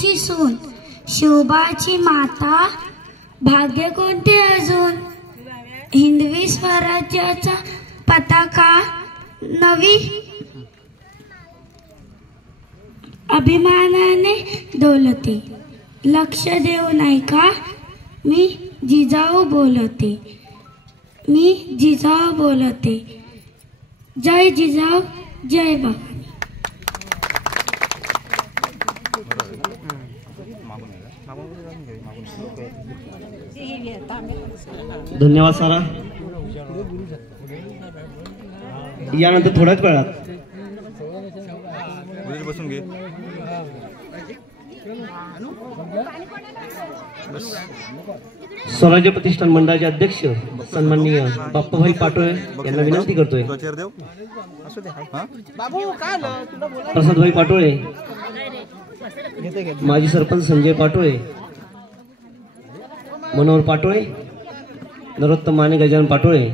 शिवरायांची सून, शिवबाची माता, भाग्य कोणते अजून. हिंदवी स्वराज्याचा पताका नवी अभिमानाने डोलते. लक्ष देऊ नाही का, मी जिजाऊ बोलते, मी जिजाऊ बोलते. जय जिजाऊ, जय भवानी. धन्यवाद सारा. यानंतर थोड्याच वेळात बसून घे. स्वराज्य प्रतिष्ठान मंडळाचे अध्यक्ष सन्माननीय बाप्पाभाई पाटोळे यांना विनंती करतोय. प्रसादभाई पाटोळे, माजी सरपंच संजय पाटोळे, मनोहर पाटोळे, नरोत्तम माने, गजानन पाटोळे,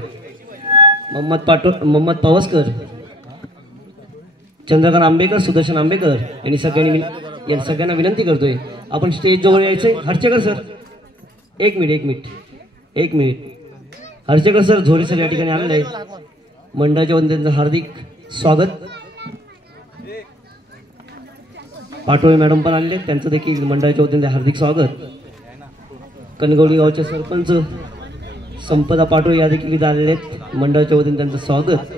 मोहम्मद पवसकर, चंद्रकांत आंबेकर, सुदर्शन आंबेकर यांनी सगळ्यांना विनंती करतोय आपण स्टेज जवळ यायचंय. हर्चेकर सर, एक मिनिट. हर्चेकर सर, झोरे सर या ठिकाणी आलेले आहेत. मंडळाच्या वतीने त्यांचं हार्दिक स्वागत. पाटोळे मॅडम पण आलेले आहेत, त्यांचं देखील मंडळाच्या वतीने हार्दिक स्वागत. कणगवली गावचे सरपंच संपदा पाटोळे या देखील आलेले आहेत, मंडळाच्या वतीने त्यांचं स्वागत.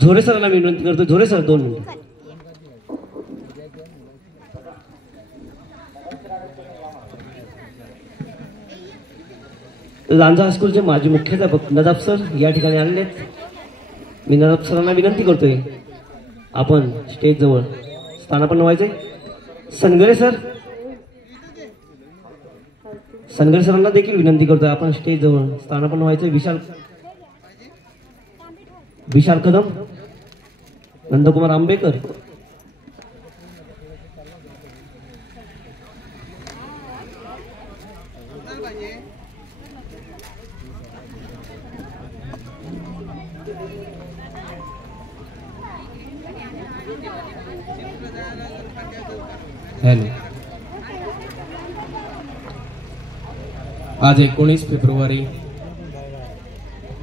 झोरे सरांना मी विनंती करतो. झोरे सर 2 मिनिट. लांजा हायस्कूलचे माजी मुख्याध्यापक नदाब सर या ठिकाणी आलेले आहेत. मी नदाब सरांना विनंती करतोय आपण स्टेज जवळ स्थानापन्न व्हायचे. सनगरे सरांना देखील विनंती करतोय आपण स्टेज जवळ स्थानापन्न व्हायचे. विशाल कदम, नंदकुमार आंबेकर, हॅलो. आज 19 फेब्रुवारी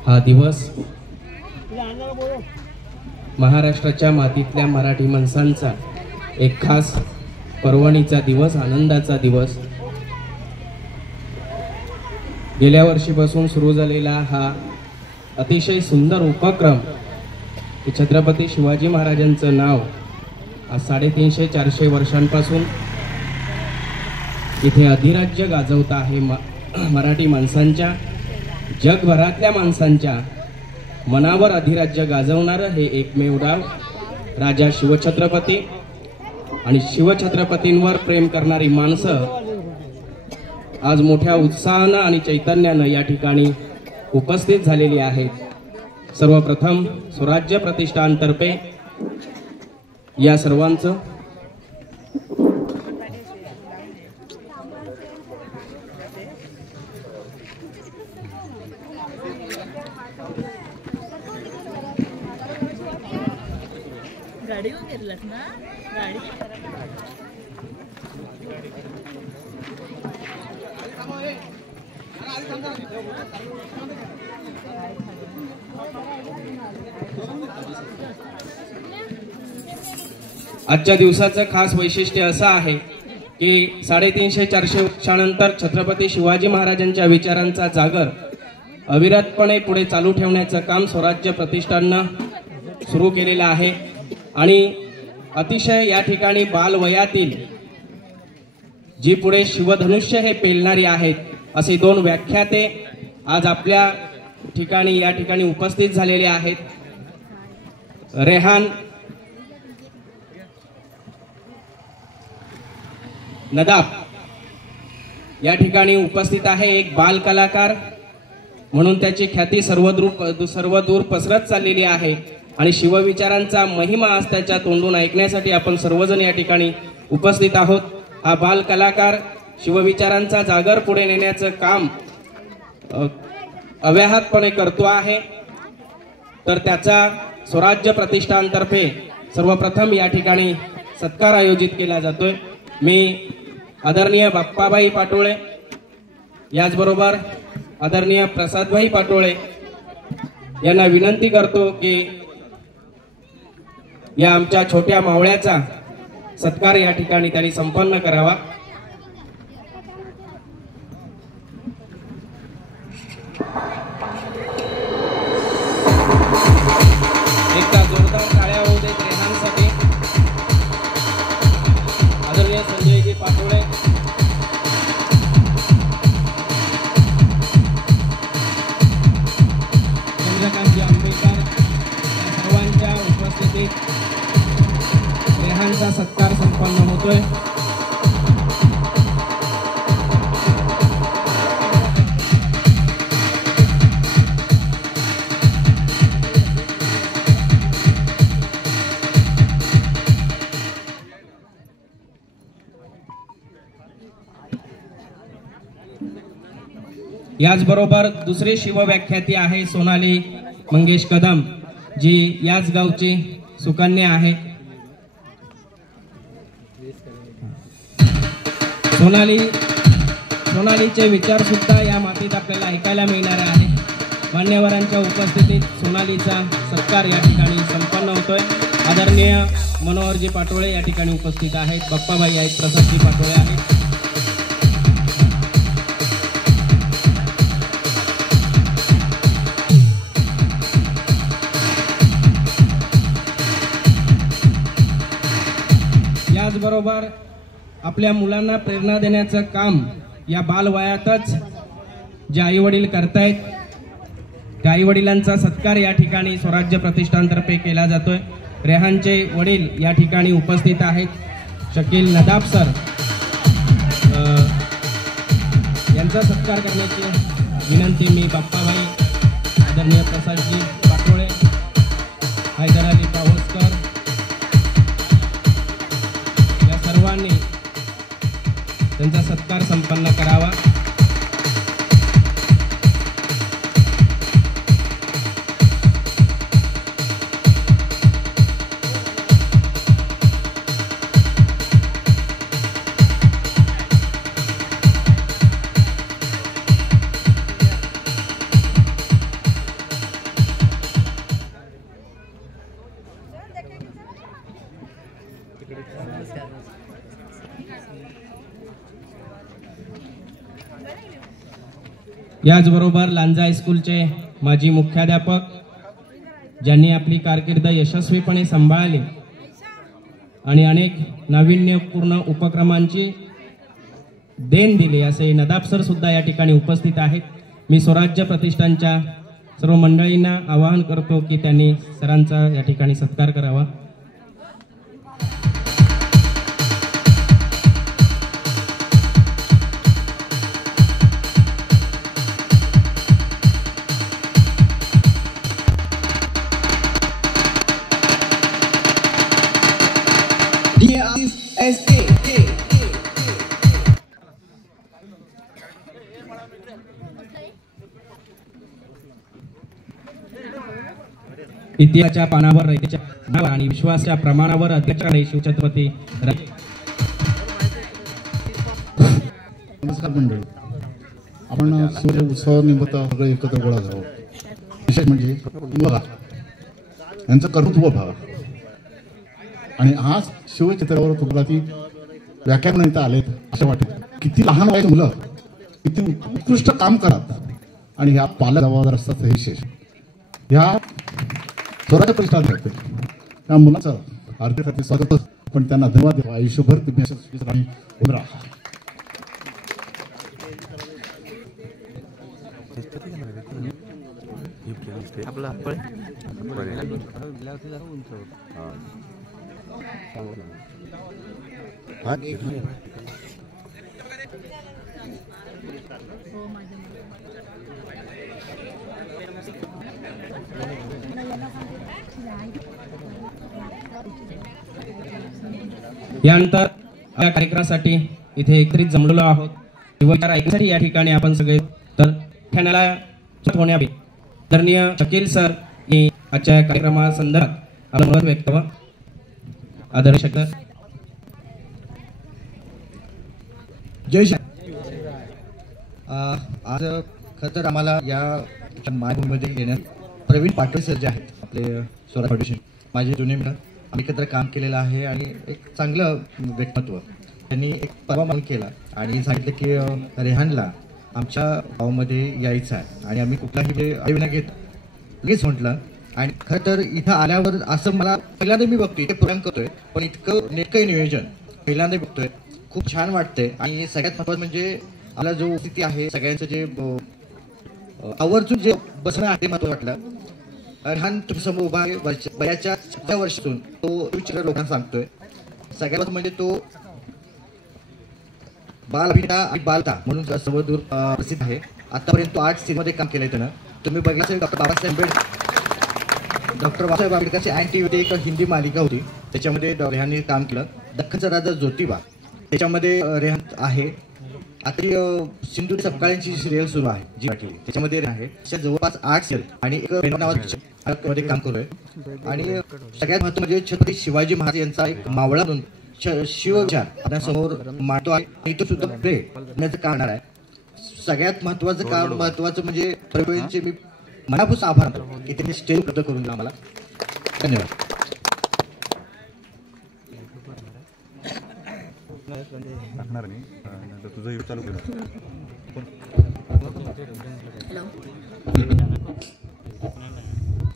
हा दिवस महाराष्ट्राच्या मातीतल्या मराठी माणसांचा एक खास पर्वणीचा दिवस, आनंदाचा दिवस. गेल्या वर्षीपासून सुरू झालेला हा अतिशय सुंदर उपक्रम की छत्रपती शिवाजी महाराजांचं नाव आज 350-400 वर्षांपासून इथे अधिराज्य गाजवत आहे. मराठी माणसांच्या, जगभरातल्या माणसांच्या मनावर अधिराज्य गाजवणारं हे एकमेव डाव राजा शिवछत्रपती आणि शिवछत्रपतींवर प्रेम करणारी माणसं आज मोठ्या उत्साहानं आणि चैतन्यानं या ठिकाणी उपस्थित झालेली आहेत. सर्वप्रथम स्वराज्य प्रतिष्ठानतर्फे या सर्वांचं गाडी घेतलास ना, गाडी आजच्या दिवसाचं खास वैशिष्ट्य असं आहे की 350-400 वर्षानंतर छत्रपती शिवाजी महाराजांच्या विचारांचा जागर अविरतपणे पुढे चालू ठेवण्याचं काम स्वराज्य प्रतिष्ठाननं सुरू केलेलं आहे. आणि अतिशय या ठिकाणी बालवयातील जी पुढे शिवधनुष्य हे पेलणारी आहेत असे 2 व्याख्याते आज आपल्या ठिकाणी या ठिकाणी उपस्थित झालेले आहेत. रेहान नदाब या ठिकाणी उपस्थित आहे. एक बाल कलाकार म्हणून त्याची ख्याती सर्वदूर पसरत चाललेली आहे आणि शिवविचारांचा महिमा आज त्याच्या तोंडून ऐकण्यासाठी आपण सर्वजण या ठिकाणी उपस्थित आहोत. हा बाल कलाकार शिवविचारांचा जागर पुढे नेण्याचं काम अव्याहतपणे करतो आहे. तर त्याचा स्वराज्य प्रतिष्ठानतर्फे सर्वप्रथम या ठिकाणी सत्कार आयोजित केला जातोय. मी आदरणीय बाप्पाबाई पाटोळे याचबरोबर आदरणीय प्रसादभाई पाटोळे यांना विनंती करतो की या आमच्या छोट्या मावळ्याचा सत्कार या ठिकाणी त्यांनी संपन्न करावा। एकदा जोरदार टाळ्या होऊ देत रेहानसाठी। आदरणीय संजयजी पाटोळे चंद्रकांतजी आंबेकर सर्वांच्या उपस्थितीत रेहानचा सत्कार संपन्न होतोय। याचबरोबर दुसरी शिवव्याख्याती आहे सोनाली मंगेश कदम, जी याच गावची सुकन्या आहे। सोनालीचे विचार सुद्धा या मातीत आपल्याला ऐकायला मिळणार आहे। मान्यवरांच्या उपस्थितीत सोनालीचा सत्कार या ठिकाणी संपन्न होतोय। आदरणीय मनोहरजी पाटोळे या ठिकाणी उपस्थित आहेत, बाप्पाबाई आहेत, प्रसादजी पाटोळे आहेत। याचबरोबर आपल्या मुलांना प्रेरणा देण्याचं काम या बालवयातच जे आई वडील करतायत त्या आई वडिलांचा सत्कार या ठिकाणी स्वराज्य प्रतिष्ठानतर्फे केला जातोय। रेहानचे वडील या ठिकाणी उपस्थित आहेत, शकील नदाब सर यांचा सत्कार करण्याची विनंती मी बाप्पाबाई, आदरणीय प्रसादजी पाटोळे, हैदर अली पावसकर या सर्वांनी त्यांचा सत्कार संपन्न करावा। याचबरोबर लांजा हायस्कूलचे माजी मुख्याध्यापक, ज्यांनी आपली कारकीर्द यशस्वीपणे सांभाळली आणि अनेक नाविन्यपूर्ण उपक्रमांची देण दिली, असे नदाब सर सुद्धा या ठिकाणी उपस्थित आहेत। मी स्वराज्य प्रतिष्ठानच्या सर्व मंडळींना आवाहन करतो की त्यांनी सरांचा या ठिकाणी सत्कार करावा। इतिहासाच्या पानावर रयतेच्या नावावर आणि विश्वासाच्या प्रमाणावर अध्यक्षाकडे शिवछत्रपती नमस्कार मंडळी, आपण सूर्य उत्सवानिमित्त सगळे एकत्र गोळा झालो। विशेष म्हणजे बघा यांचं कर्तृत्व बघा, आणि आज शिवचित्रावर तुम्हाला ती व्याख्यान इथं आलेत असं वाटेल किती लहान वयाची मुलं किती उत्कृष्ट काम करतात, आणि ह्या पालक जबाबदार असतात। हे विशेष ह्या स्वराज्य प्रतिष्ठान करते त्या मुलाचं आर्थिक स्वागत, पण त्यांना धन्यवाद द्यावा। आयुष्यभर तुम्ही उभं राहा। यानंतर या कार्यक्रमासाठी इथे एकत्रित जमलेलो आहोत। विचार ऐकण्यासाठी या ठिकाणी आपण सगळे तर ठाण्याला होण्यावे आदरणीय शकील सर हे आजच्या कार्यक्रमासंदर्भात आपलं मत व्यक्त आदरणीय शकील जय श्री आज खरं तर आम्हाला या मायभूमीमध्ये येण्यात प्रवीण पाटील सर जे आहेत आपले स्वराज फाउंडेशन माझे जुने मित्र, आम्ही एकत्र काम केलेलं आहे आणि एक चांगलं व्यक्तिमत्व त्यांनी एक परवानगी केला आणि सांगितलं की रेहानला आमच्या गावामध्ये यायचं आहे आणि आम्ही कुठलाही आयोजन घेत लगेच म्हटलं. आणि खरं तर इथं आल्यावर असं मला पहिल्यांदा मी बघतोय ते प्रोग्राम करतोय पण इतकं नेटकं नियोजन पहिल्यांदा बघतोय, खूप छान वाटतंय. आणि सगळ्यात महत्त्वाचं म्हणजे आपला जो स्थिती आहे सगळ्यांचं जे आवर्जून जे बसणं आहे ते महत्त्वाचं वाटलं. रेहान तुमच्यासमोर उभा आहे, वयाच्या 6 वर्षातून तो विचार लोकांना सांगतोय. सगळ्यात म्हणजे तो बाल अभिनेता आणि बालता म्हणून सर्वदूर प्रसिद्ध आहे. आतापर्यंत तो 8 सिनेमामध्ये काम केलंय त्यानं. तुम्ही बघितलं डॉक्टर बाबासाहेब आंबेडकरची अँटी एक हिंदी मालिका होती, त्याच्यामध्ये रेहानने काम केलं. दख्खनचा राजा ज्योतिबा त्याच्यामध्ये रेहान आहे. आता सिंधुरी सपकाळ्यांची सिरियल सुरू आहे जी वाटली त्याच्यामध्ये आहे. अशा जवळपास 8 सिरियल आणि एक नावामध्ये काम करतोय. आणि सगळ्यात महत्त्व म्हणजे छत्रपती शिवाजी महाराज यांचा एक मावळा म्हणून शिवविचार आपल्यासमोर मांडतो आहे. इथं सुद्धा प्रेरण्याचं कारण आहे. सगळ्यात महत्त्वाचं म्हणजे प्रवीणचे मी मनापासून आभार मानतो की त्यांनी स्टेज उपलब्ध करून दिला आम्हाला. धन्यवाद.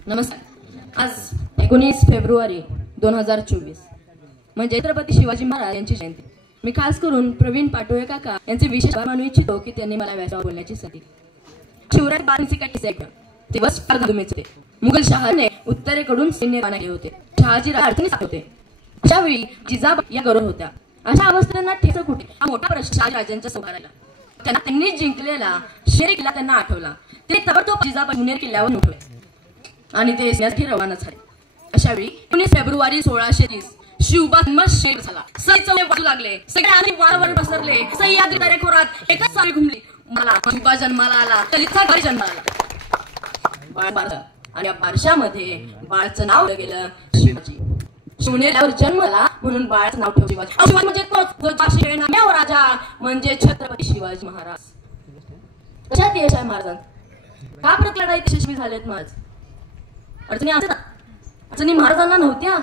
नमस्कार. आज 19 फेब्रुवारी 2024 म्हणजे छत्रपती शिवाजी महाराज यांची जयंती. मी खास करून प्रवीण पाटोळे काका यांचे विशेष आभार मानू इच्छितो की त्यांनी मला व्यासपीठावर बोलण्याची संधी. शिवराज बारांचे दिवस फार धुमेच होते. मुघल शहाने उत्तरेकडून सैन्य रवाना केले होते. शहाजी अडचणीत होते. अशावेळी जिजाबा या गौरव होत्या. अशा अवस्थेला ठेच कुठे हा मोठा प्रश्न शहाजी राजांच्या समोर आला. त्यांनी जिंकलेला शेरी किल्ला त्यांना आठवला. ते ताबडतोब जिजाबा पुणे किल्ल्यावर उठले आणि ते यासाठी रवाना झाले. अशावेळी 19 फेब्रुवारी 1630 शिवबा शेर झाला. सैन्य वाजू लागले. सगळे आधी वारंवार पसरले. सह्याद्री दरेखोरात एकच सारी घुमली. मला शिवबा जन्माला आला तरीचा घरी जन्माला आला. आणि या बारशामध्ये बाळाचं नाव गेलं शिवाजी. शिवनेल्यावर जन्मला म्हणून बाळाचं नाव ठेवलं शिवाजी. शिवाजी म्हणजे तोच राजा म्हणजे छत्रपती शिवाजी महाराज. कशात यश आहे महाराजांचं? का प्रकल्प यशस्वी झालेत महाराज? अडचणी महाराजांना नव्हत्या.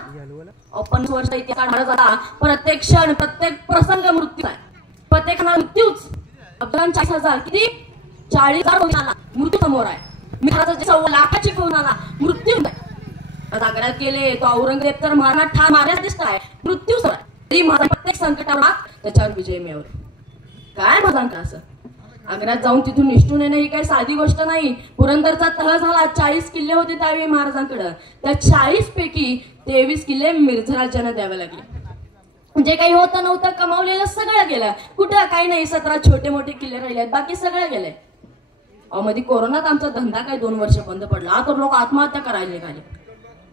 50 वर्ष इतिहास महाराजांना प्रत्येक क्षण प्रत्येक प्रसंग मृत्यू आहे. प्रत्येक मृत्यूच. अफगाण 40,000 किती 40,000 आला मृत्यू समोर आहे. महाराजांचे 1.25 लाखाची फोन आला मृत्यू आग्र्यात गेले तो औरंगजेब तर महाराज ठार मारण्यास दिसताय मृत्यू सर तरी महाराज प्रत्येक संकटावर त्याच्यावर विजय मिळवला. काय महाराजांचं असं आग्र्यात जाऊन तिथून निष्ठून येणं ही काही साधी गोष्ट नाही. पुरंदरचा तह झाला. 40 किल्ले होते त्यावेळी महाराजांकडे. त्या 40 पैकी 23 किल्ले मिर्झराजांना द्यावे लागले. जे काही होतं नव्हतं कमावलेलं सगळं गेलं. कुठं काही नाही. 17 छोटे मोठे किल्ले राहिले बाकी सगळं गेलंय. मध्ये कोरोनात आमचा धंदा काही 2 वर्ष बंद पडला तर लोक आत्महत्या करायला निघाले.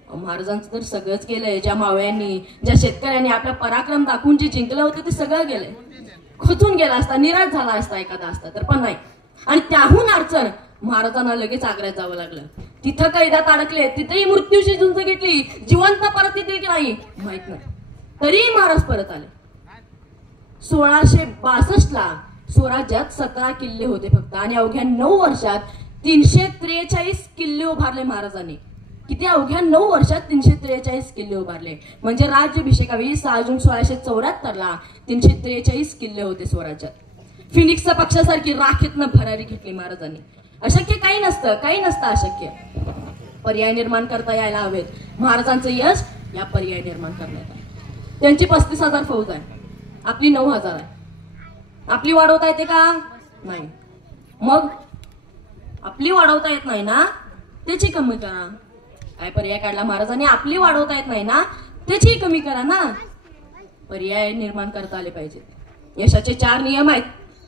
महाराजांचं तर सगळंच केलंय. ज्या मावळ्यांनी ज्या शेतकऱ्यांनी आपला पराक्रम दाखवून जे जिंकलं होतं ते सगळं गेलंय. खचून गेला असता निराश झाला असता एखादा असता तर पण नाही. आणि त्याहून अडचण महाराजांना लगेच आग्र्यात जावं लागलं. तिथं कैदात अडकले. तिथेही मृत्यूशी झुंज घेतली. जिवंत परत येतील की नाही माहित नाही. तरीही महाराज परत आले. 1662 स्वराज्यात 17 किल्ले होते फक्त आणि अवघ्या 9 वर्षात 343 किल्ले उभारले महाराजांनी. किती अवघ्या 9 वर्षात 343 किल्ले उभारले. म्हणजे राज्याभिषेकावेळी 6 जून 1674 343 किल्ले होते स्वराज्यात. फिनिक्सच्या पक्षासारखी राखेतनं भरारी घेतली महाराजांनी. अशक्य काही नसतं अशक्य. पर्याय निर्माण करता यायला हवेत. महाराजांचं यश या पर्याय निर्माण करण्यात आहे. त्यांची 35,000 फौज आहे. आपली 9,000 आहे. आपली वाढवता येते का? नाही. मग आपली वाढवता येत नाही ना त्याची कमी करा. काय पर्याय काढला महाराजांनी? आपली वाढवता येत नाही ना त्याची कमी करा ना. पर्याय निर्माण करता आले पाहिजे. यशाचे 4 नियम आहेत.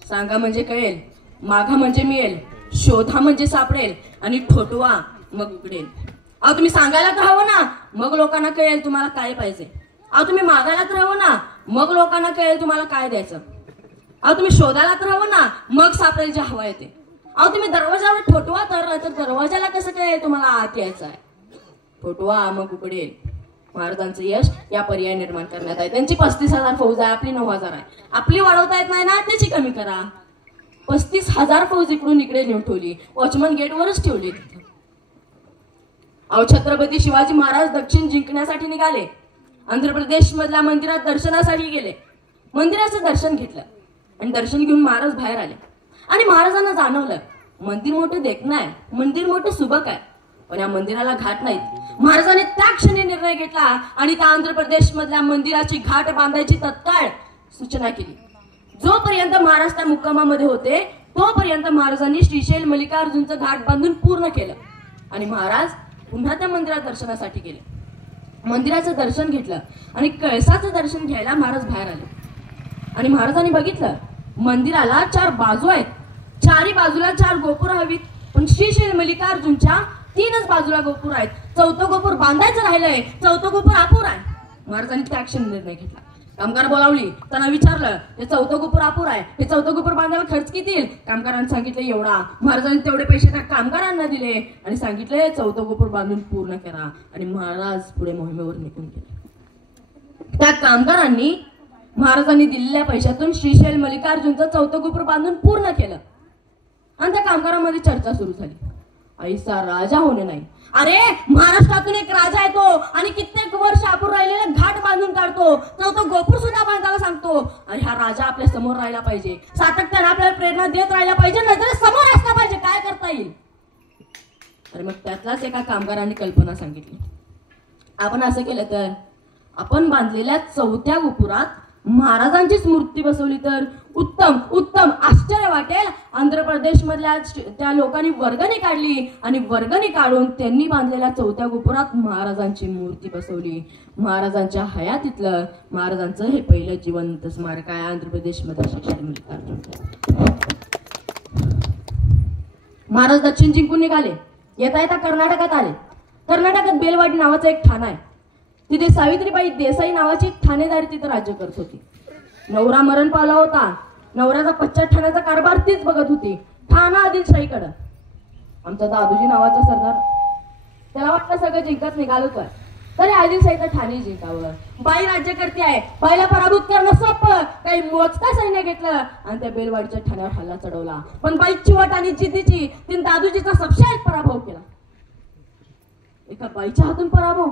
सांगा म्हणजे कळेल, मागा म्हणजे मिळेल, शोधा म्हणजे सापडेल आणि ठोठवा मग उघडेल. अहो तुम्ही सांगायला तर हवं ना मग लोकांना कळेल तुम्हाला काय पाहिजे. अहो तुम्ही मागायला तर हवं ना मग लोकांना कळेल तुम्हाला काय द्यायचं. अहो तुम्ही शोधायला तर हवं ना मग सापडेल जे हवा येते. अहो तुम्ही दरवाजावर ठोठवा तर दरवाजाला कसं कळेल तुम्हाला आत यायचं आहे. ठोठवा मग उघडेल. महाराजांचं यश या पर्याय निर्माण करण्यात आहे. त्यांची 35,000 फौज आहे, आपली 9,000 आहे. आपली वाढवता येत नाही ना, त्याची कमी करा. 35,000 फौज इकडून इकडे नेऊन ठेवली, वॉचमन गेटवरच ठेवली. अहो छत्रपती शिवाजी महाराज दक्षिण जिंकण्यासाठी निघाले. आंध्र प्रदेश मधल्या मंदिरात दर्शनासाठी गेले. मंदिराचं दर्शन घेतलं आणि दर्शन घेऊन महाराज बाहेर आले आणि महाराजांना जाणवलं मंदिर मोठं देखणं आहे, मंदिर मोठं सुबक आहे, पण या मंदिराला घाट नाहीत. महाराजांनी त्या क्षणी निर्णय घेतला आणि त्या आंध्र प्रदेश मधल्या मंदिराची घाट बांधायची तत्काळ सूचना केली. जोपर्यंत महाराज त्या मुक्कामामध्ये होते तोपर्यंत महाराजांनी श्रीशैल मल्लिकार्जुनचं घाट बांधून पूर्ण केलं आणि महाराज पुन्हा त्या मंदिरात दर्शनासाठी गेले. मंदिराचं दर्शन घेतलं आणि कळसाचं दर्शन घ्यायला महाराज बाहेर आले आणि महाराजांनी बघितलं मंदिराला 4 बाजू आहेत, चारी बाजूला 4 गोपुर हवीत, पण श्रीशैल मल्लिकार्जुनच्या 3च बाजूला गोपुर आहेत. 4थं गोपुर बांधायचं राहिलंय, 4थं गोपुर अपुर आहे. महाराजांनी त्या क्षणी निर्णय घेतला. कामगार बोलावली, त्यांना विचारलं हे 4थं गोपुर अपुर आहे, हे 4थं गोपुर बांधायला खर्च किती येईल? कामगारांनी सांगितलं एवढा. महाराजांनी तेवढे पैसे त्या कामगारांना दिले आणि सांगितले 4थं गोपुर बांधून पूर्ण करा आणि महाराज पुढे मोहिमेवर निघून गेले. त्या कामगारांनी महाराजांनी दिलेल्या पैशातून श्रीशैल मल्लिकार्जुनचं 4थं गोपुर बांधून पूर्ण केलं आणि त्या कामगारांमध्ये चर्चा सुरू झाली. ऐसा राजा होणे नाही. अरे महाराष्ट्रातून एक राजा येतो आणि कित्येक वर्ष अपूर्ण राहिलेला घाट बांधून काढतो, 4थं गोपुर सुद्धा बांधायला सांगतो. अरे हा राजा आपल्या समोर राहिला पाहिजे, सातत्याने आपल्याला प्रेरणा देत राहिला पाहिजे, नजरे समोर असला पाहिजे, काय करता येईल? अरे मग त्यातलाच एका कामगारांनी कल्पना सांगितली, आपण असं केलं तर आपण बांधलेल्या 4थ्या गोपुरात महाराजांचीच मूर्ती बसवली तर उत्तम उत्तम. आश्चर्य वाटेल. आंध्र प्रदेश मधल्या त्या लोकांनी वर्गणी काढली आणि वर्गणी काढून त्यांनी बांधलेल्या 4थ्या गोपुरात महाराजांची मूर्ती बसवली. महाराजांच्या हयातीतलं महाराजांचं हे पहिलं जिवंत स्मारक आहे आंध्र प्रदेश मध्ये श्रीशैल मल्लिकार्जुन. महाराज दक्षिण जिंकून निघाले. येता येता कर्नाटकात आले. कर्नाटकात बेलवाडी नावाचं एक ठाणं आहे. तिथे सावित्रीबाई देसाई नावाची ठाणेदारी तिथे राज्य करत होती. नवरा मरण पावला होता. नवऱ्याचा पश्चात ठाण्याचा कारभार तीच बघत होती, ठाणा आदिलशाहीकडं. आमचा दादूजी नावाचा सरदार, त्याला वाटलं सगळं जिंकत निघालोच आहे तरी आदिलशाहीचं ठाणे जिंकावं. बाई राज्य करते आहे, बाईला पराभूत करणं सोपं. काही मोजका सैन्य घेतलं आणि त्या बेलवाडीच्या ठाण्यावर हल्ला चढवला. पण बाई चिवट आणि जिद्दीची तिने दादूजीचा सबशात पराभव केला. एका बाईच्या हातून पराभव.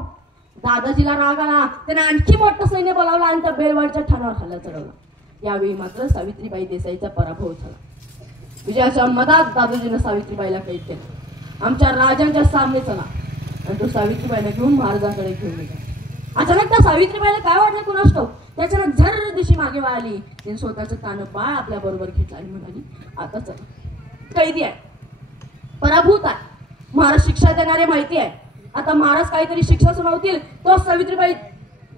दादाजीला राग आला, त्याने आणखी मोठं सैन्य बोलावलं आणि त्या बेलवाडीच्या ठाण्यावर हल्ला चढवला. यावेळी मात्र सावित्रीबाई देसाईचा पराभव झाला. विजयाच्या मधात दादाजीनं सावित्रीबाईला कैद केलं. आमच्या राजांच्या सामने चला आणि तो सावित्रीबाईला घेऊन महाराजांकडे घेऊन गेला. अचानक त्या सावित्रीबाईला काय वाटलं कुणास ठाऊक, त्याच्यानं झर दिशी मागे वळाली. तिने स्वतःचं तानं बाळ आपल्या बरोबर घेतलं आणि म्हणाली आता चला. कैदी आहे, पराभूत आहे, महाराज शिक्षा देणारे माहिती आहे. आता महाराज काहीतरी शिक्षा सुनावतील. तो सावित्रीबाई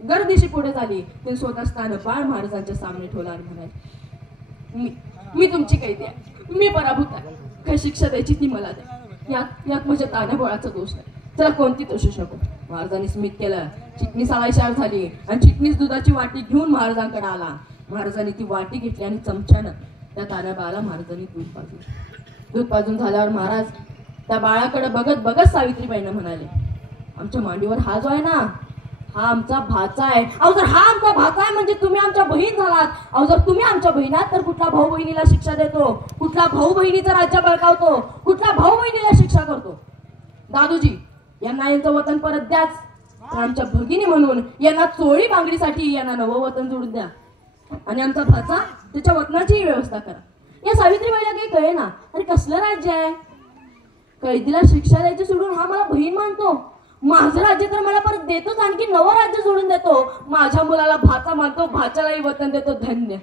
गर्दीशी पुढे झाली. तिने स्वतः स्थान बाळ महाराजांच्या सामने ठेवला आणि म्हणाली मी तुमची कैदी आहे, मी पराभूत आहे, काय शिक्षा द्यायची ती मला द्या. यात माझ्या तान्याबळाचा दोष नाही, चला कोणती दोषी नको. महाराजांनी स्मित केलं. चिटणीस आवायशार झाली आणि चिटणीस दुधाची वाटी घेऊन महाराजांकडे आला. महाराजांनी ती वाटी घेतली आणि चमच्यानं त्या तान्याबाळाला महाराजांनी दूध पाजलं. दूध पाजून झाल्यावर महाराज त्या बाळाकडे बघत बघत सावित्रीबाईंना म्हणाले आमच्या मांडीवर हा जो आहे ना हा आमचा भाचा आहे. अहो जर हा आमचा भाचा आहे म्हणजे तुम्ही आमच्या बहीण झालात. अहो जर तुम्ही आमच्या बहिणात तर कुठला भाऊ बहिणीला शिक्षा देतो, कुठला भाऊ बहिणीचं राज्य बळकावतो, कुठला भाऊ बहिणीला शिक्षा करतो? दादूजी यांना यांचं वतन परत द्याच. आमच्या भगिनी म्हणून यांना चोळी बांगडीसाठी यांना नवं वतन जोडून द्या आणि आमचा भाचा त्याच्या वतनाचीही व्यवस्था करा. या सावित्रीबाईला काही कळे ना, अरे कसलं राज्य आहे? कैदीला शिक्षा द्यायची सोडून हा मला बहीण मानतो, माझं राज्य तर मला परत देतोच, आणखी नवं राज्य जोडून देतो. माझ्या मुलाला भाचा मानतो, भाच्यालाही वतन देतो. धन्य.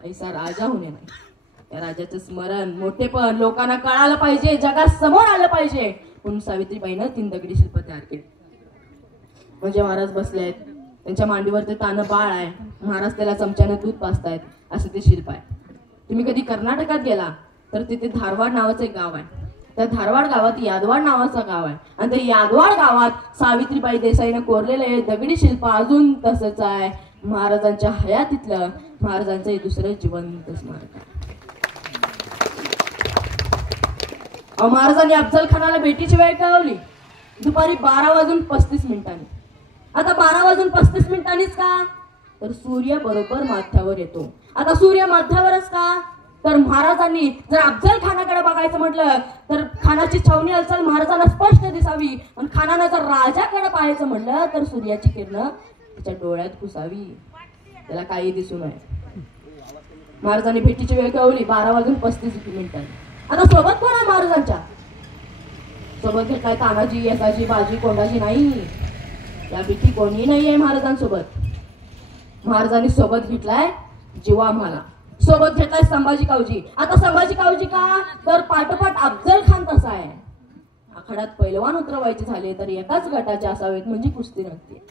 ऐसा राजा होणे नाही. या राजाचं स्मरण मोठेपण लोकांना कळालं पाहिजे, जगात समोर आलं पाहिजे म्हणून सावित्रीबाईनं 3 दगडी शिल्प तयार केली. म्हणजे महाराज बसलेत, त्यांच्या मांडीवर ते तानं बाळ आहे, महाराज त्याला चमच्याने दूध पाजतायत, असं ते शिल्प आहे. तुम्ही कधी कर्नाटकात गेला तर तिथे धारवाड नावाचं एक गाव आहे. त्या धारवाड गावात यादवाड नावाचं गाव आहे आणि त्या यादवाड गावात सावित्रीबाई देसाईनं कोरलेलं हे दगडी शिल्प अजून तसंच आहे. महाराजांच्या हयातीतलं महाराजांचं हे दुसरं जिवंत स्मारक आहे. महाराजांनी अफजल खानाला भेटीची वेळ कळवली दुपारी 12:35. आता 12:35 का? तर सूर्य बरोबर माथ्यावर येतो. आता सूर्य माथ्यावरच का? तर महाराजांनी जर अफजल खानाकडे बघायचं म्हटलं तर खानाची छावणी हालचाल महाराजांना स्पष्ट दिसावी, आणि खानानं जर राजाकडे पाहायचं म्हटलं तर सूर्याची किरण त्याच्या डोळ्यात घुसावी, त्याला काही दिसू नये. महाराजांनी भेटीची वेळ कळवली 12:35. आता सोबत कोण आहे महाराजांच्या? सोबत घेतलाय तानाजी, येसाजी, बाजी, कोंडाजी नाही, त्यापैकी कोणी नाहीये महाराजांसोबत. महाराजांनी सोबत घेतलाय जिवामाला, सोबत घेतलाय संभाजी कावजी. आता संभाजी कावजी का? तर पाठोपाठ अफजल खान तसा आहे. आखाड्यात पैलवान उतरवायचे झाले तर एकाच गटाचे असावेत म्हणजे कुस्ती नसते.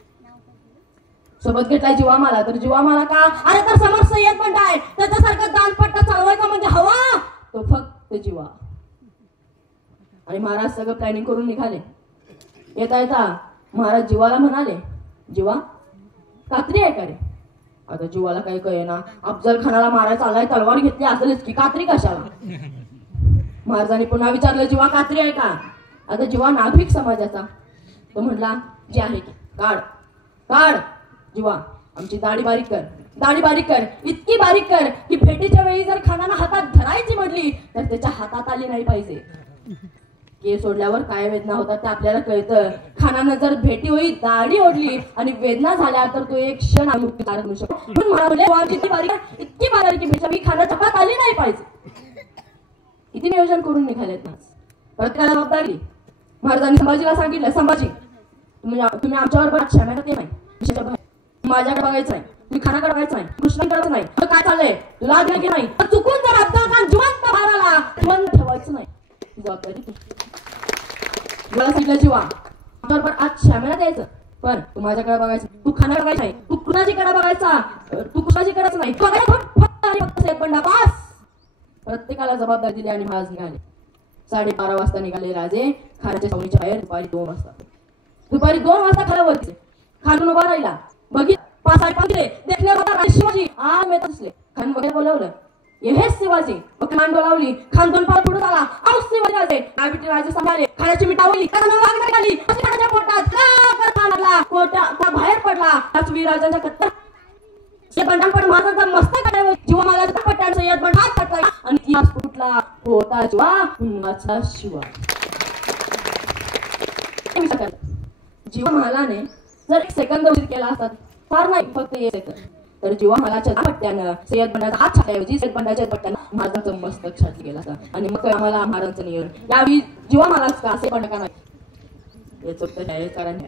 सोबत घेतलाय जिवामाला. तर जिवामाला का? अरे तर समर सय्यद पण आहे, त्याच्यासारखं दानपट्टा चालवायचा म्हणजे हवा तो फक्त जिवा. आणि महाराज सगळं प्लॅनिंग करून निघाले. येता येता महाराज जिवाला म्हणाले, जिवा कात्री आहे का रे? आता जिवाला काही कळेना. अफजल खानाला मारायचा आलाय, तलवार घेतली असेलच की, कात्री कशाला? महाराजांनी पुन्हा विचारलं, जिवा कात्री आहे का? आता जिवा नाभिक समाजाचा. तो म्हणला, जी आहे की. काढ काढ जिवा, आमची दाढी बारीक कर, दाढी बारीक कर, इतकी बारीक कर की भेटीच्या वेळी जर खानानं हातात धरायची म्हटली तर त्याच्या हातात आली नाही पाहिजे. केस सोडल्यावर काय वेदना होतात ते आपल्याला कळतं. खानानं जर भेटी होई दाढी ओढली आणि वेदना झाल्या तर तो एक क्षण मुक्तिकारक होऊ शकतो. म्हणून म्हणाले, इतकी बारीक की भेटी खानाच्या हातात आली नाही पाहिजे. किती नियोजन करून निघालेत ना. प्रत्येकाला जबाबदारी. महाराजांनी संभाजीला सांगितलं, संभाजी तुम्ही आमच्यावर क्षम्यानं ते नाही, माझ्याकडे बघायचं नाही, तुम्ही खानाकडे बघायचं नाही, कृष्णाकडे नाही. काय चाललंय तुला आधी की नाही? चुकून जर अफजल खान जिवंत बाहेर जिवंत ठेवायचं नाही, जबाबदारी मला सांगितलं जिवा बरोबर आज क्षम्याला द्यायचं, पण तू माझ्याकडे बघायचं, तू खानाकडे बघायचं नाही, तू कुणाजीकडे बघायचा, तू कुणाजीकडेच नाही, बस. प्रत्येकाला जबाबदारी दिली आणि महाराज निघाले. 12:30 वाजता निघाले राजे खानाच्या छावणीच्या बाहेर. दुपारी 2 वाजता खानावरती खानून उभा राहिला. बघित 5-5:30 देखणे शिवाजी आ मी दिसले. खान वगैरे बोलवलं, हेच शिवाजी. खान बोलावली. खान 2 पाव पुढे आला. आऊ शिवाजी राजे डावीटी राजे सांभाळले. खानाची मिठावली खाली खानाच्या पोटात बाहेर पडला. त्याच वीरराजांच्या कत्तर बंडान पण महाराजांचा मस्त काढावा जीवा मला पट्ट्यान सय्यद बंड हात पटला आणि इतिहास फुटला होता जीवा हुंगाचा शिवा. जीवा महालाने जर 1 सेकंद उशीर केला असता, फार नाही फक्त 1 सेकंद, तर जीवा महालाच्या पट्ट्यानं सय्यद बंडाचा हात छाटल्याऐवजी सय्यद बंडाच्या पट्ट्यानं महाराजांचं मस्तक छाटलं गेला असता. आणि मग आम्हाला महाराजांचं नियम यावेळी जीवा महालाच का असे बंड का नाही याचं उत्तर आहे. कारण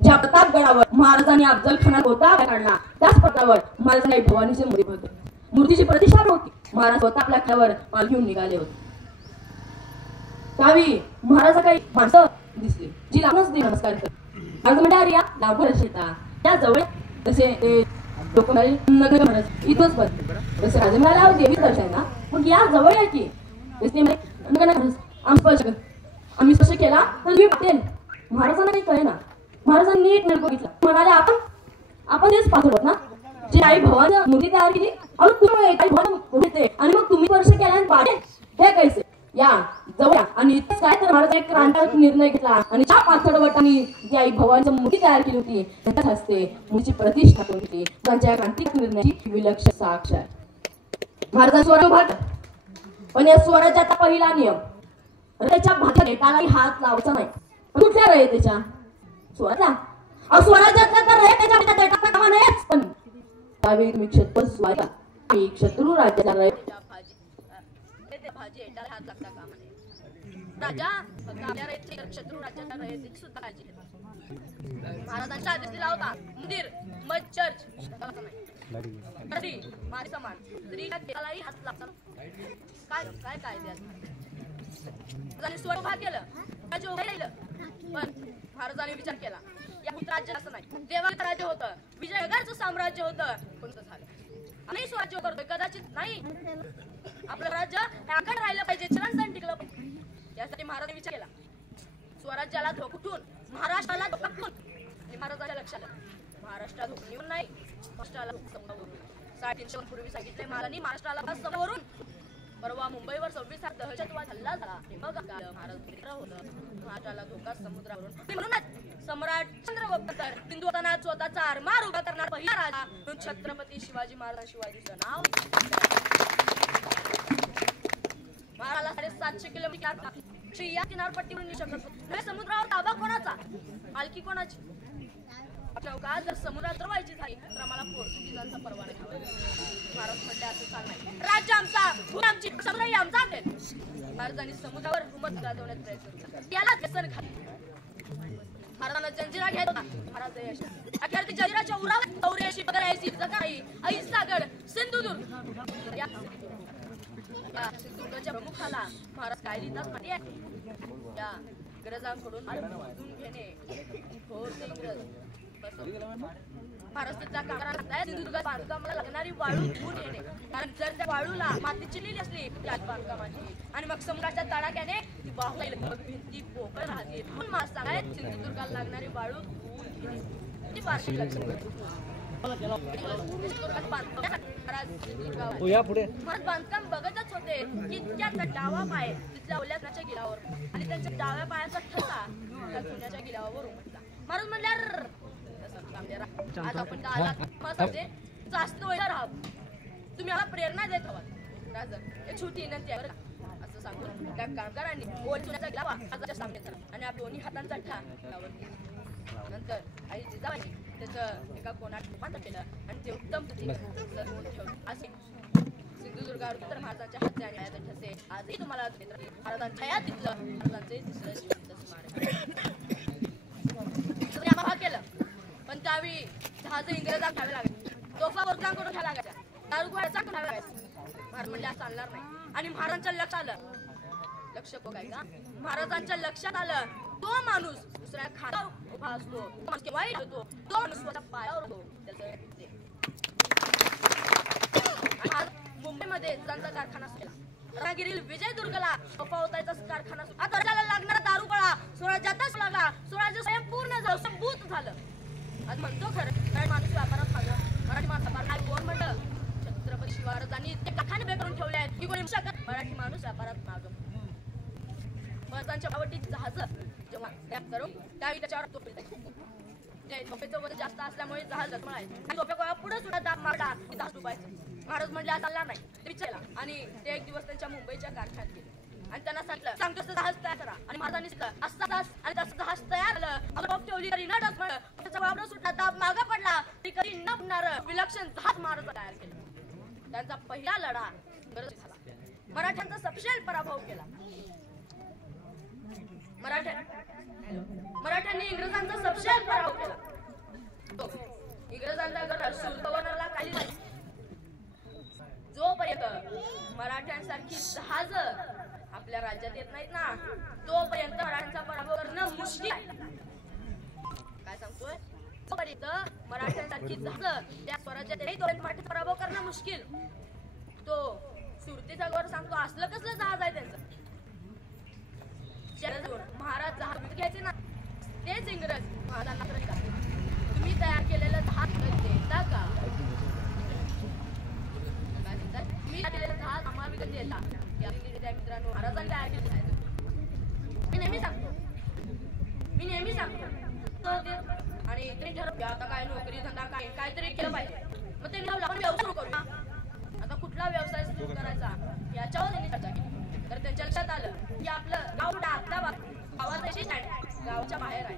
ज्या प्रतापगडावर महाराजांनी अफजल खाना होता काढला त्याच पटावर महाराजांनी भवानीची मूर्तीची प्रतिष्ठा होती. महाराज स्वतः आपल्या खाल्यावर पाल घेऊन निघाले होते. त्यावेळी महाराजा काही माणसं दिसली जी लांबच नमस्कार करत. महाराज म्हणजे अरे या लांबच येता त्या जवळ तसे ते लोक महाराज इथंच बसले. तसे राजे म्हणाले देवी दर्शन ना, मग या जवळ आहे की आम्ही स्पर्श केला तर तुम्ही वाटेल. महाराजांना काही कळे ना. महाराजांनी नीट नेमकं घेतलं. म्हणाले आपण तेच पाहत ना जे आई भवानी मूर्ती तयार केली आणि तुम्ही आई भवानी होते आणि मग तुम्ही स्पर्श केल्याने पाडेल हे कैसे या जवळ. आणि इतकंच काय तर महाराज एक क्रांतिकारक निर्णय घेतला आणि ज्या पाथर्डवटांनी जी आई भवानीची मूर्ती तयार केली होती त्याच्याच हस्ते मूर्तीची प्रतिष्ठा करून घेतली. त्यांच्या क्रांतिकारक निर्णयाची विलक्षण साक्ष आहे. महाराजा स्वराज्य भाग पण या स्वराज्याचा पहिला नियम त्याच्या भागात डेटालाही हात लावायचा नाही. कुठल्या रे त्याच्या स्वराज्यातला तर रे त्याच्या डेटा कामा नाहीच. पण त्यावेळी तुम्ही शत्रू राज्याला राजा शत्रू राज्याच्या रयतेची सुद्धा काळजी घेतात. महाराजांचा आदेश दिला होता मंदिर मठ चर्च मारी समान स्त्रीला देवालाही हात लागतात. काय काय कायदे स्वभाव केलं राज्य उभे राहिलं. पण महाराजांनी विचार केला या राज्य असं नाही, देवाचं राज्य होतं, विजयगडचं साम्राज्य होतं, कोणतं झालं आम्ही स्वराज्य करतोय कदाचित नाही. आपलं राज्य अखंड राहिलं पाहिजे, चिरंतन टिकलं पाहिजे. यासाठी महाराजांनी विचार केला स्वराज्याला धोकुठून महाराष्ट्राला धोकाटून. महाराजांच्या लक्षात महाराष्ट्रात धोकून नाही, महाराष्ट्राला 350 वर्षांपूर्वी सांगितले महाराजांनी महाराष्ट्राला समोरून परवा मुंबईवर 26 दहशतवाद हल्ला झाला. मग महाराज मित्र होतं, महाराजाला धोका समुद्रावरून. म्हणूनच सम्राट चंद्रगुप्त सिंधुतानात स्वतःचा आरमार उभा करणार पहिला राजा म्हणून छत्रपती शिवाजी महाराज शिवाजीचं नाव. महाराला 750 किलोमीटर या किनारपट्टीवर नेऊ शकत नाही. समुद्रावर ताबा कोणाचा, मालकी कोणाची? नौका जर समुद्रात रवायची झाली तर आम्हाला पोर्तुगीजांचा परवाना घ्यावा. महाराज म्हटले असं चालणार, राज्य आमचा, भूमी आमची, समुद्रही आमचा असेल. महाराजांनी समुद्रावर हुकूमत गाजवण्याचा प्रयत्न केला. त्याला व्यसन घातलं. महाराजांना जंजिरा घ्यायचा होता, महाराज अखेर ती जंजिराच्या उरावर चौऱ्याशी बगरायची जगाई ऐसागड सिंधुदुर्ग या सिंधुदुर्गच्या प्रमुखाला महाराज काय लिहितात माहिती आहे? या इंग्रजांकडून बांधून घेणे थोर ते इंग्रज. महाराज तिथला कामगार सिंधुदुर्गात बांधकामाला लागणारी वाळू घेऊन येणे, कारण जर त्या वाळूला माती चिरलेली असली त्या बांधकामाची आणि मग समुद्राच्या तडाख्याने ती वाहून भिंती पोकळ राहते. म्हणून महाराज सांगायला सिंधुदुर्गाला लागणारी वाळू धुवून घेणे ती बारशी लक्षात. महाराज बांधकाम बघतच होते की त्याचा डावा पाय तिथल्या ओल्याच्या गिलावर आणि त्यांच्या डाव्या पायाचा ठसा त्या सोन्याच्या गिलावर उमटला. महाराज म्हणल्या आज आपण जास्त वेळ राहा, तुम्ही आम्हाला प्रेरणा देत आहात. राजा एक छोटी विनंती आहे असं सांगून त्या कामगारांनी ओल सोन्याचा गिलावा राजाच्या सामने धरला आणि आपल्या दोन्ही हातांचा ठा नंतर आई जिजाबाई त्याचं एका कोणात रूपांतर केलं आणि ते उत्तम ठेवलं. असे सिंधुदुर्गावर उत्तर महाराजांच्या हातचे आणि आयाचे ठसे आजही तुम्हाला महाराजांच्या या तिथलं महाराजांचे तिसरं जिवंत स्मारक केलं. पण त्यावेळी जहाज इंग्रजात घ्यावे लागले, तोफा वरकांकडून घ्यायला लागायच्या, दारुगोळ्याचा घ्यायला लागायचा. महाराज म्हणले असं चालणार नाही. आणि महाराजांच्या लक्षात आलं, लक्ष बघाय का, महाराजांच्या लक्षात आलं तो माणूस दुसऱ्या खाण्यावर उभा असतो, वाईट होतो, तो माणूस स्वतः पायावर होतो. मुंबईमध्ये त्यांचा कारखाना सुटला. रत्नागिरील विजयदुर्गला तोफा होतायचा कारखाना आता लागणारा दारुगोळा स्वराज्यातच लागला. स्वराज्य स्वयंपूर्ण झालं, संभूत झालं. आज म्हणतो खरं, कारण माणूस व्यापारात मागं मराठी माणसा कोण म्हणलं? छत्रपती शिवाजी ते कारखाने बे करून ठेवले आहेत की कोणी शकत मराठी माणूस व्यापारात मागं. महाराजांच्या आवडती जहाज जेव्हा करून त्यावेळी त्याच्यावर तोफे तोफेचं वजन जास्त असल्यामुळे जहाज लटमळायचं आणि तोफे पुढे सुद्धा दाब मारला की जहाज डुबायचं. महाराज म्हणले चालला नाही, ते विचारला आणि ते एक दिवस त्यांच्या मुंबईच्या कारखान्यात गेले आणि त्यांना सांगतो जहाज तयार करा. आणि महाराजांनी असं जहाज आणि तसं जहाज तयार झालं. ठेवली तरी न डसमळलं, त्याचा वावडा सुटला, दाब मागा पडला तरी कधी न बुडणार विलक्षण जहाज महाराज तयार केलं. त्यांचा पहिला लढा झाला. मराठ्यांचा सपशेल पराभव केला. मराठ्यांनी इंग्रजांचा सपशेल पराभव केला. इंग्रजांचा गट गव्हर्नरला काही नाही. जोपर्यंत मराठ्यांसारखी जहाज आपल्या राज्यात येत नाहीत ना, तोपर्यंत मराठ्यांचा पराभव करणं मुश्किल आहे. काय सांगतोय? तोपर्यंत मराठ्यांसारखी जहाज त्या स्वराज्यात येत तोपर्यंत मराठ्यांचा पराभव करणं मुश्किल. तो सुरतीचा गौर सांगतो असलं कसलं जहाज आहे त्यांचं. महाराज जहाज विकत घ्यायचे ना, तेच इंग्रज महाराजांना तुम्ही तयार केलेलं जहाज देता का? मी केलेलं जहाज आम्हाला विकत देता? मित्रांनो, महाराजांनी तयार केलं. मी नेहमी सांगतो आणि ते ठरवलं आता काय नोकरी धंदा काहीतरी केलं पाहिजे. मग ते आपण व्यवसाय सुरू करूया. आता कुठला व्यवसाय सुरू करायचा याच्यावर त्यांनी चर्चा केली. तर त्यांच्या लक्षात आलं की आपलं गाव गावात गावाच्या बाहेर आहे.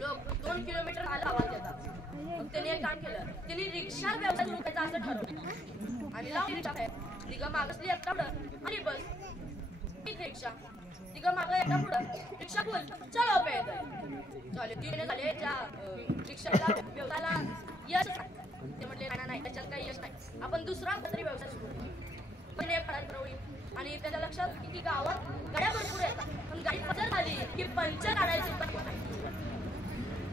लोक 2 किलोमीटर आलं गावात येतात. मग त्यांनी एक काम केलं, त्यांनी रिक्षा व्यवसाय सुरू करायचा असं ठरवलं आणि लावली रिक्षा बाहेर. तिघं मागसली एकटा पुढं आणि बस रिक्षा, तिघं मागं एकटा पुढं, रिक्षा फुल, चलो पे झाले 3 महिने झाले त्या रिक्षाला व्यवसायाला यश. ते म्हटले नाही त्याच्यात काही यश नाही, आपण दुसरा काहीतरी व्यवसाय सुरू करू. पण एक ठरवली आणि त्याच्या लक्षात की गावात गाड्या भरपूर येतात, पण गाडी पंचर झाली की पंचर काढायची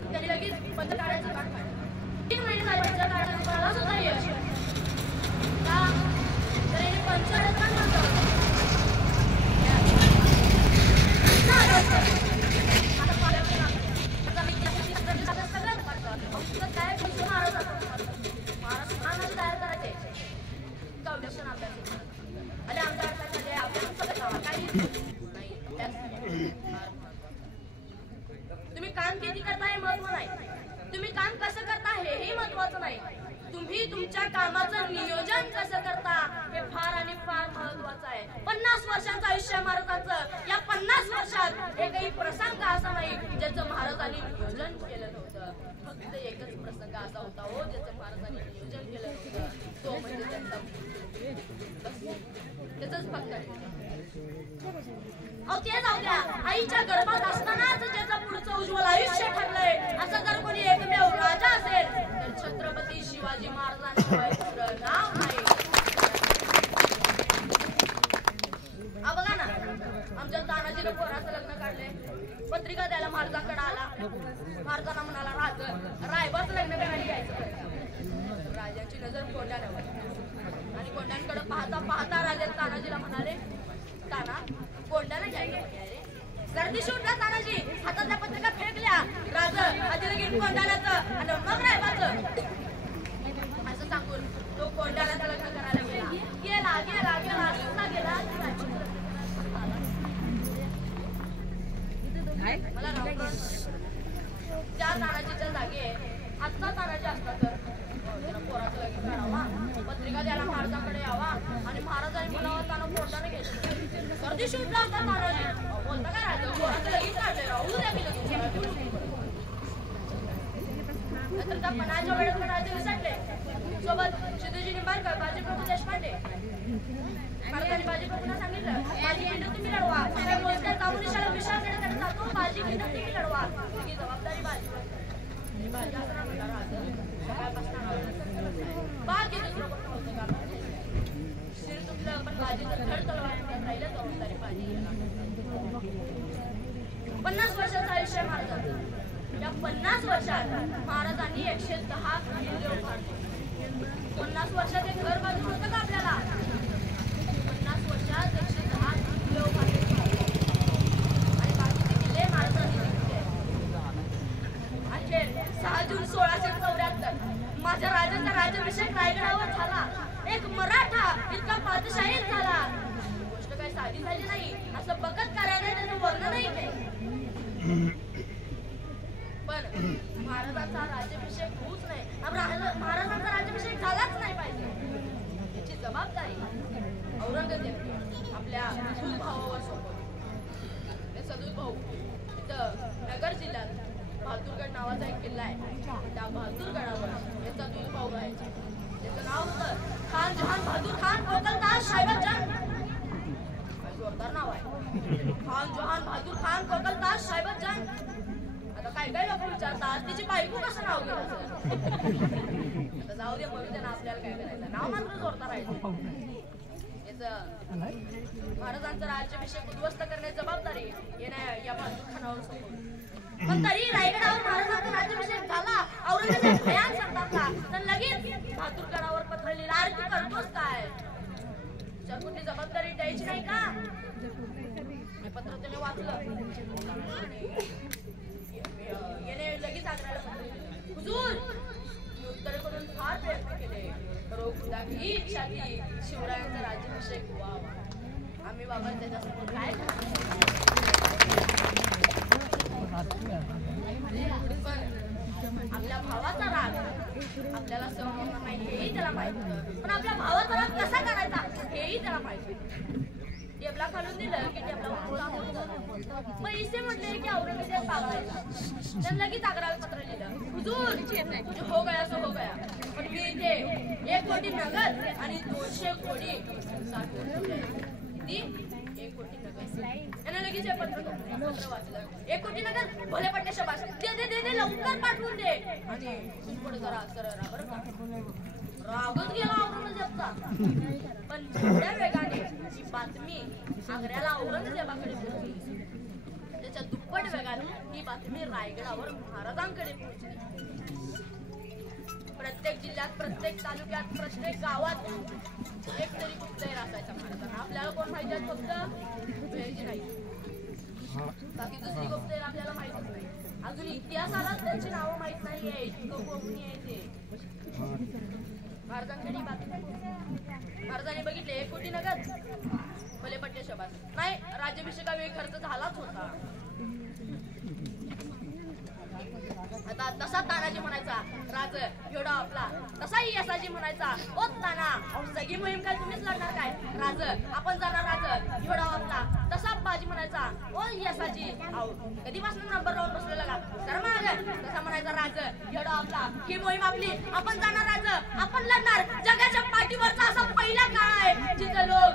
त्यांनी लगेच पंचर काढायचं काम काढलं. 3 महिने झाले पंचर काढायला सुद्धा यश का? तर हे पंचर काम म्हणतात. महाराष्ट्र तयार करायचे आणि तुम्ही काम किती करता हे महत्व नाही, तुम्ही काम कसं करता हेही महत्वाचं नाही, तुम्ही तुमच्या कामाचं नियोजन कसं करता हे फार आणि फार महत्वाचं आहे. 50 वर्षांचं आयुष्य महाराजांचं. या 50 वर्षात एकही प्रसंग असा नाही ज्याचं महाराजांनी नियोजन केलं नव्हतं. फक्त एकच प्रसंग असा होता हो ज्याचं महाराजांनी नियोजन केलं नव्हतं, तो म्हणजे त्यांचा त्याच फक्त ते जाऊ द्या. आईच्या गर्भात असतानाच ज्याचं पुढचं उज्ज्वल आयुष्य ठरलंय असं जर कोणी एकमेव राजा असेल तर छत्रपती शिवाजी महाराजांशिवाय दुसरं नाव नाही. बघा ना, आमच्या तानाजीनं पोराचं लग्न काढलंय, पत्रिका द्यायला महाराजांकडे आला, महाराजांना म्हणाला रायबाच लग्न करायला घ्यायचं. राजाची नजर कोंड्यावर आणि कोंड्यांकडे पाहता पाहता राजा तानाजीला म्हणाले, ताना कोंड्याला घ्यायचं सर्दी सुटला. तानाजी हातातल्या पत्रिका फेकल्या, राजा आधी लगेच कोंड्यालाच आणि मग रायबाचं असं सांगून तो कोंड्याला लग्न करायला गेला गेला गेला गेला गेला मला त्या तानाजीच्या जागे आजचा तानाजी असता तर पोराचं लग्न काढावा, पत्रिका द्यायला महाराजांकडे यावा आणि महाराजांनी म्हणावं ताना कोंडाने घ्यायचं. सर्दी सुटला होता तानाजी. बोलता काय राजा पोराचं लगेच काढलंय, राहू द्या की तर त्या पणाच्या वेळेत म्हणायचे विसरले. सोबत सिद्धूजी निंबाळकर, बाजीप्रभू देशपांडे. महाराजांनी बाजीप्रभूंना सांगितलं, बाजी किंड तुम्ही लढवा, मोजक्या कामुनिशाला विशाल देण्याकडे जातो, बाजी किंड तुम्ही लढवा, ही जबाबदारी बाजी. बाजी असं ना म्हणला राजा सकाळपासून बाकी दुसरं कोण होतं का शिर तुटलं पण बाजीचं धड तलवार राहिलं, जबाबदारी बाजी. 50 वर्षाचं आयुष्य महाराजांचं. या 50 वर्षात महाराजांनी 110 किल्ले उभारले. 50 वर्षात एक घर बांधून होतं का आपल्याला? 50 वर्षात 110 किल्ले उभारले आणि बाकीचे किल्ले महाराजांनी जिंकले. अखेर 6 जून 1674 माझ्या राजाचा राज्याभिषेक रायगडावर झाला. एक मराठा इतका पादशाहीत झाला. गोष्ट काही साधी झाली नाही असं बघत करायला त्याचं वर्णनही केलं. पण महाराजांचा राज्याभिषेक होऊच नाही, महाराजांचा राज्याभिषेक झालाच नाही पाहिजे. याची जबाबदारी औरंगजेब आपल्या सदूल भावावर सोपवली. ते सदूल भाऊ इथं नगर जिल्ह्यात बहादूरगड नावाचा एक किल्ला आहे. त्या बहादूरगडावर याचा सदूल भाऊ राहायचा. त्याचं नाव होतं खान जहान बहादूर खान कोकलताज साहेबजान. जोरदार नाव आहे, खान जहान बहादूर खान कोकलताज साहेबजान. आता काय काय लोक विचारतात तिची बायको कसं नाव घेत. आता जाऊ दे मग त्यांना आपल्याला काय करायचं, नाव मात्र जोरदार राहायचं. याच महाराजांचा राज्याभिषेक उद्ध्वस्त करण्याची जबाबदारी या बहादूर खानावर सोपवली. पण तरी रायगडावर महाराजांचा राज्याभिषेक झाला. औरंगजेब भयान संतापला तर लगेच बहादूरगडावर पत्र लिहिलं, अरे तू करतोस काय, कुठली जबाबदारी द्यायची नाही का? हे पत्र त्याने वाचलं. याने लगेच आग्रहाला हुजूर उत्तरेकडून फार प्रयत्न केले, ही इच्छा की शिवरायांचा राज्याभिषेक व्हावा. आम्ही बाबा त्याच्यासमोर काय पण आपल्या भावाचा राग आपल्याला सहन होणार नाही हेही त्याला माहित होतं. पण आपल्या भावाचा राग कसा करायचा हेही त्याला माहिती. टेबला खालून दिलं की टेबला पैसे म्हटले की औरंगजेब पागळायचा. त्यानं लगेच आग्रहाला पत्र लिहिलं, हुजूर हो गया सो हो गया, पण मी इथे 1 कोटी नगद आणि 200 कोटी किती 1 कोटी नगद. यानं लगेच हे पत्र वाचलं. 1 कोटी नगद भले पट्टे शबाश, दे दे दे दे लवकर पाठवून दे. आणि पुढे जरा सरळ बरं का रागच गेला औरंगजेबचा. पण थोड्या वेगाने ही बातमी आग्र्याला औरंगजेबाकडे पोहोचली. त्याच्या दुप्पट वेगाने ही बातमी रायगडावर महाराजांकडे पोहोचली. प्रत्येक जिल्ह्यात, प्रत्येक तालुक्यात, प्रत्येक गावात एक तरी गुप्तहेर असायचा महाराजांना. आपल्याला कोण माहिती आहे फक्त भेजी नाही, बाकी दुसरी गुप्तहेर आपल्याला माहितच नाही. अजून इतिहासालाच त्यांची नावं माहित नाहीये, इतकं कोणी आहे ते. महाराजांकडे बातमी महाराजांनी बघितले 1 कोटी नगद भले पट्टे शबास. नाही, राज्याभिषेकावेळी खर्च झालाच होता. आता तसा तानाजी म्हणायचा राज एवढा आपला, तसाही यसाजी म्हणायचा ओ ताना सगळी मोहीम काय तुम्हीच लढणार काय राज, आपण जाणार राज एवढा आपला. तसा बाजी म्हणायचा ओ यसाजी आहो कधीपासून नंबर लावून बसलेला का तर माग. तसा म्हणायचा राज एवढा आपला, ही मोहीम आपली, आपण जाणार राज, आपण लढणार. जगाच्या पाठीवरचा असा पहिला काळ आहे जिथे लोक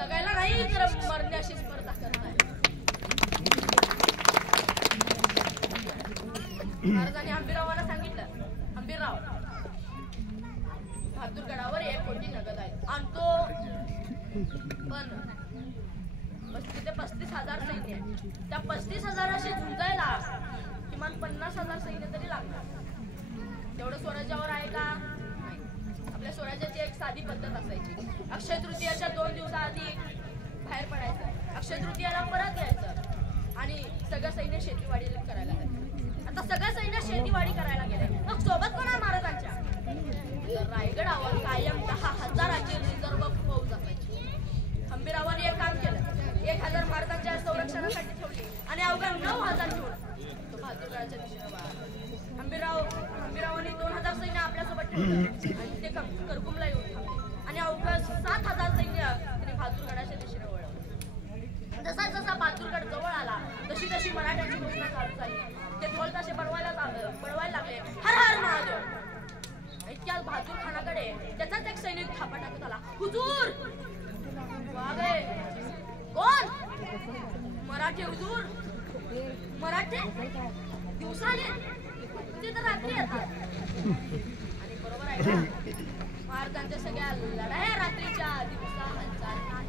जगायला नाही तर मरण्याशी स्पर्धा करताय. महाराजांनी हंबीररावांना सांगितलं, हंबीरराव बहादूरगडावर 1 कोटी नगद आहे आणतो, पण तिथे 35,000 सैन्य आहे. त्या 35,000शी झुंजायला किमान 50,000 सैन्य तरी लागणार. तेवढं स्वराज्यावर आहे का? नाही. आपल्या स्वराज्याची एक साधी पद्धत असायची. अक्षय तृतीयाच्या 2 दिवसाआधी बाहेर पडायचं, अक्षय तृतीयाला परत यायचं आणि सगळं सैन्य शेतीवाडी करायला लागलं. आता सगळं सैन्य शेतीवाडी करायला गेले, मग सोबत कोण आहे महाराजांच्या? रायगडावर कायम 10,000ची रिझर्व्ह फौज असायची. हंबीररावांनी एक काम केलं, 1,000 महाराजांच्या संरक्षणासाठी ठेवली आणि अवघ्या 9,000 ठेवलं तो बहादूरगडाच्या दिशेने वाढला. हंबीररावांनी 2,000 सैन्य आपल्यासोबत ठेवलं आणि ते करकुमला येऊन थांबले आणि अवघ्या 7,000 सैन्य त्यांनी बहादूरगडाच्या दिशेने वळवलं. जसा जसा बहादूरगड जवळ आला तशी तशी मराठ्यांची घोषणा चालू झाली. ते ढोल ताशे बनवायला लागले, हर हर महादेव. इतक्यात बहादूर खानाकडे त्याचाच एक सैनिक थापा टाकत आला, हुजूर. कोण? मराठे हुजूर. मराठे दिवसाले, ते तर रात्री येतात. आणि बरोबर आहे ना, महाराजांच्या सगळ्या लढाया रात्रीच्या दिवसा हालचाल नाही.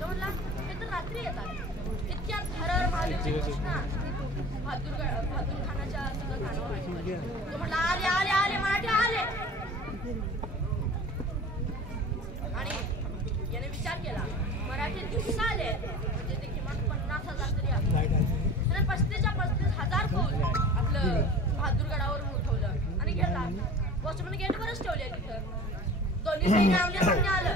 तो म्हणला ते तर रात्री येतात. इतक्यात हर हर महादेवची घोषणा बहादूर खानाच्या सगळं कानावर ऐकली. तो म्हणला आले आले आले मराठे आले. आणि याने विचार केला मराठी दिवसा आले म्हणजे ते किमान 50,000 तरी असले. 35,000 फौज आपलं बहादूरगडावर उठवलं आणि घेतला. वॉचमन गेटवरच ठेवले. तिथं दोन्ही सैन्य आमने सामने आलं.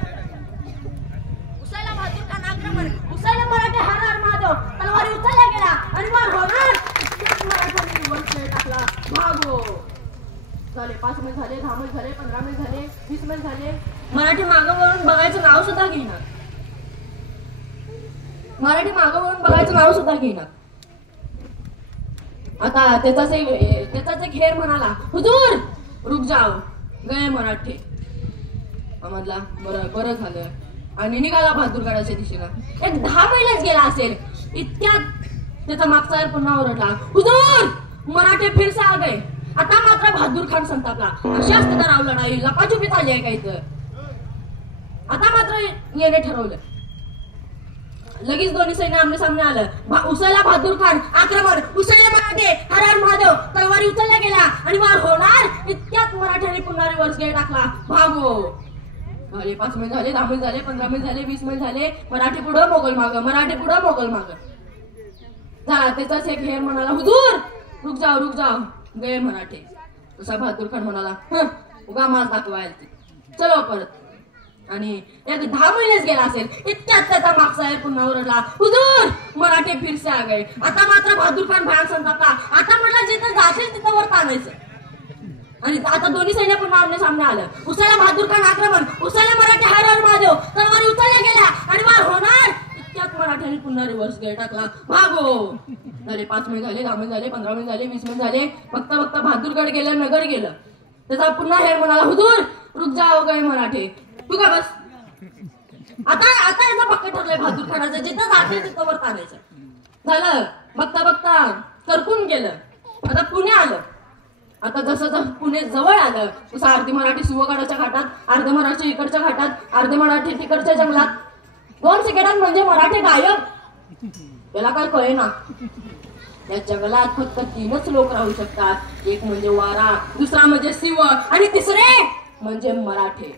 उसायला बहादूर खान आक्रमण, उसायला मराठे हर हर महादेव, तलवारी उचलल्या गेला आणि वार होणार. मराठ्यांनी वरखेळ टाकला, भागो. झाले 5 मैल झाले, 10 मैल झाले, 15 मैल झाले, 20 मैल झाले. मराठी मागं वळून बघायचं नाव सुद्धा घेणार. मराठी मागं वळून बघायचं नाव सुद्धा घेणार. आता त्याचाच एक हेर म्हणाला, हुजूर रुक जाओ गए मराठे. म्हणला बरं झालं आणि निघाला बहादूरगडाच्या दिशेला. एक 10 मैलच गेला असेल, इतक्यात त्याचा मागचा पुन्हा ओरडला, हुजूर मराठे फिर से आ गए. आता मात्र बहादूर खान संतापला. अशी असते तर राव लढाई लपाछुपी चालली आहे काही तर. आता मात्र येणे ठरवलं. लगेच दोन्ही सैन्य आमने सामने आलं. उसायला बहादूर खान आक्रमण, उसळले मराठे हर हर महादेव, तलवारी उचलल्या गेल्या आणि वार होणार. इतक्यात मराठ्यांनी पुन्हा रिव्हर्स गेट टाकला, भागो. झाले 5 मैल झाले, 10 मैल झाले, 15 मैल झाले, 20 मैल झाले. मराठी पुढं मोगल माग, मराठी पुढं मोगल माग. झाला त्याचाच एक हेर म्हणाला, हुजूर रुक जाओ गए मराठे. तसा बहादूर खान म्हणाला, उगा माल दाखवायला चलो परत. आणि एक 10 मैलच गेला असेल, इतक्यात त्याचा मागचा हेर पुन्हा ओरडला, हुजूर मराठे फिर से आ गए. आता मात्र बहादूर खान भयान संतापला. आता म्हटलं जिथं जाशील तिथं वर ताणायचं. आणि आता दोन्ही सैन्य पुन्हा आमने सामने आलं. उसायला बहादूर खान आक्रमण, उसायला मराठे हर हर महादेव, तलवारी उचलल्या गेल्या आणि वार होणार. इतक्यात मराठ्यांनी पुन्हा रिव्हर्स गेट टाकला, भागो. झाले 5 मैल झाले, 10 मैल झाले, 15 मैल झाले, 20 मैल झाले. बघता बहादूरगड गेलं, नगर गेलं. त्याचा पुन्हा हेर म्हणाला, हुजूर रुक जाओ गए मराठे. तू का बस. आता याचा पक्क ठरलंय बहादूर खानाचं, जिथं जातील तिथं वर ताणायचं. झालं बघता करकून गेलं. आता पुणे आलं. आता जसं पुणे जवळ आलं तसं अर्धे मराठी शिवगडाच्या घाटात, अर्धे मराठी इकडच्या घाटात, अर्धे मराठी तिकडच्या जंगलात. 2 सेकंदात म्हणजे मराठे गायब. त्याला काय कळेना. या जंगलात फक्त 3च लोक राहू शकतात. एक म्हणजे वारा, दुसरा म्हणजे शिव आणि तिसरे म्हणजे मराठे.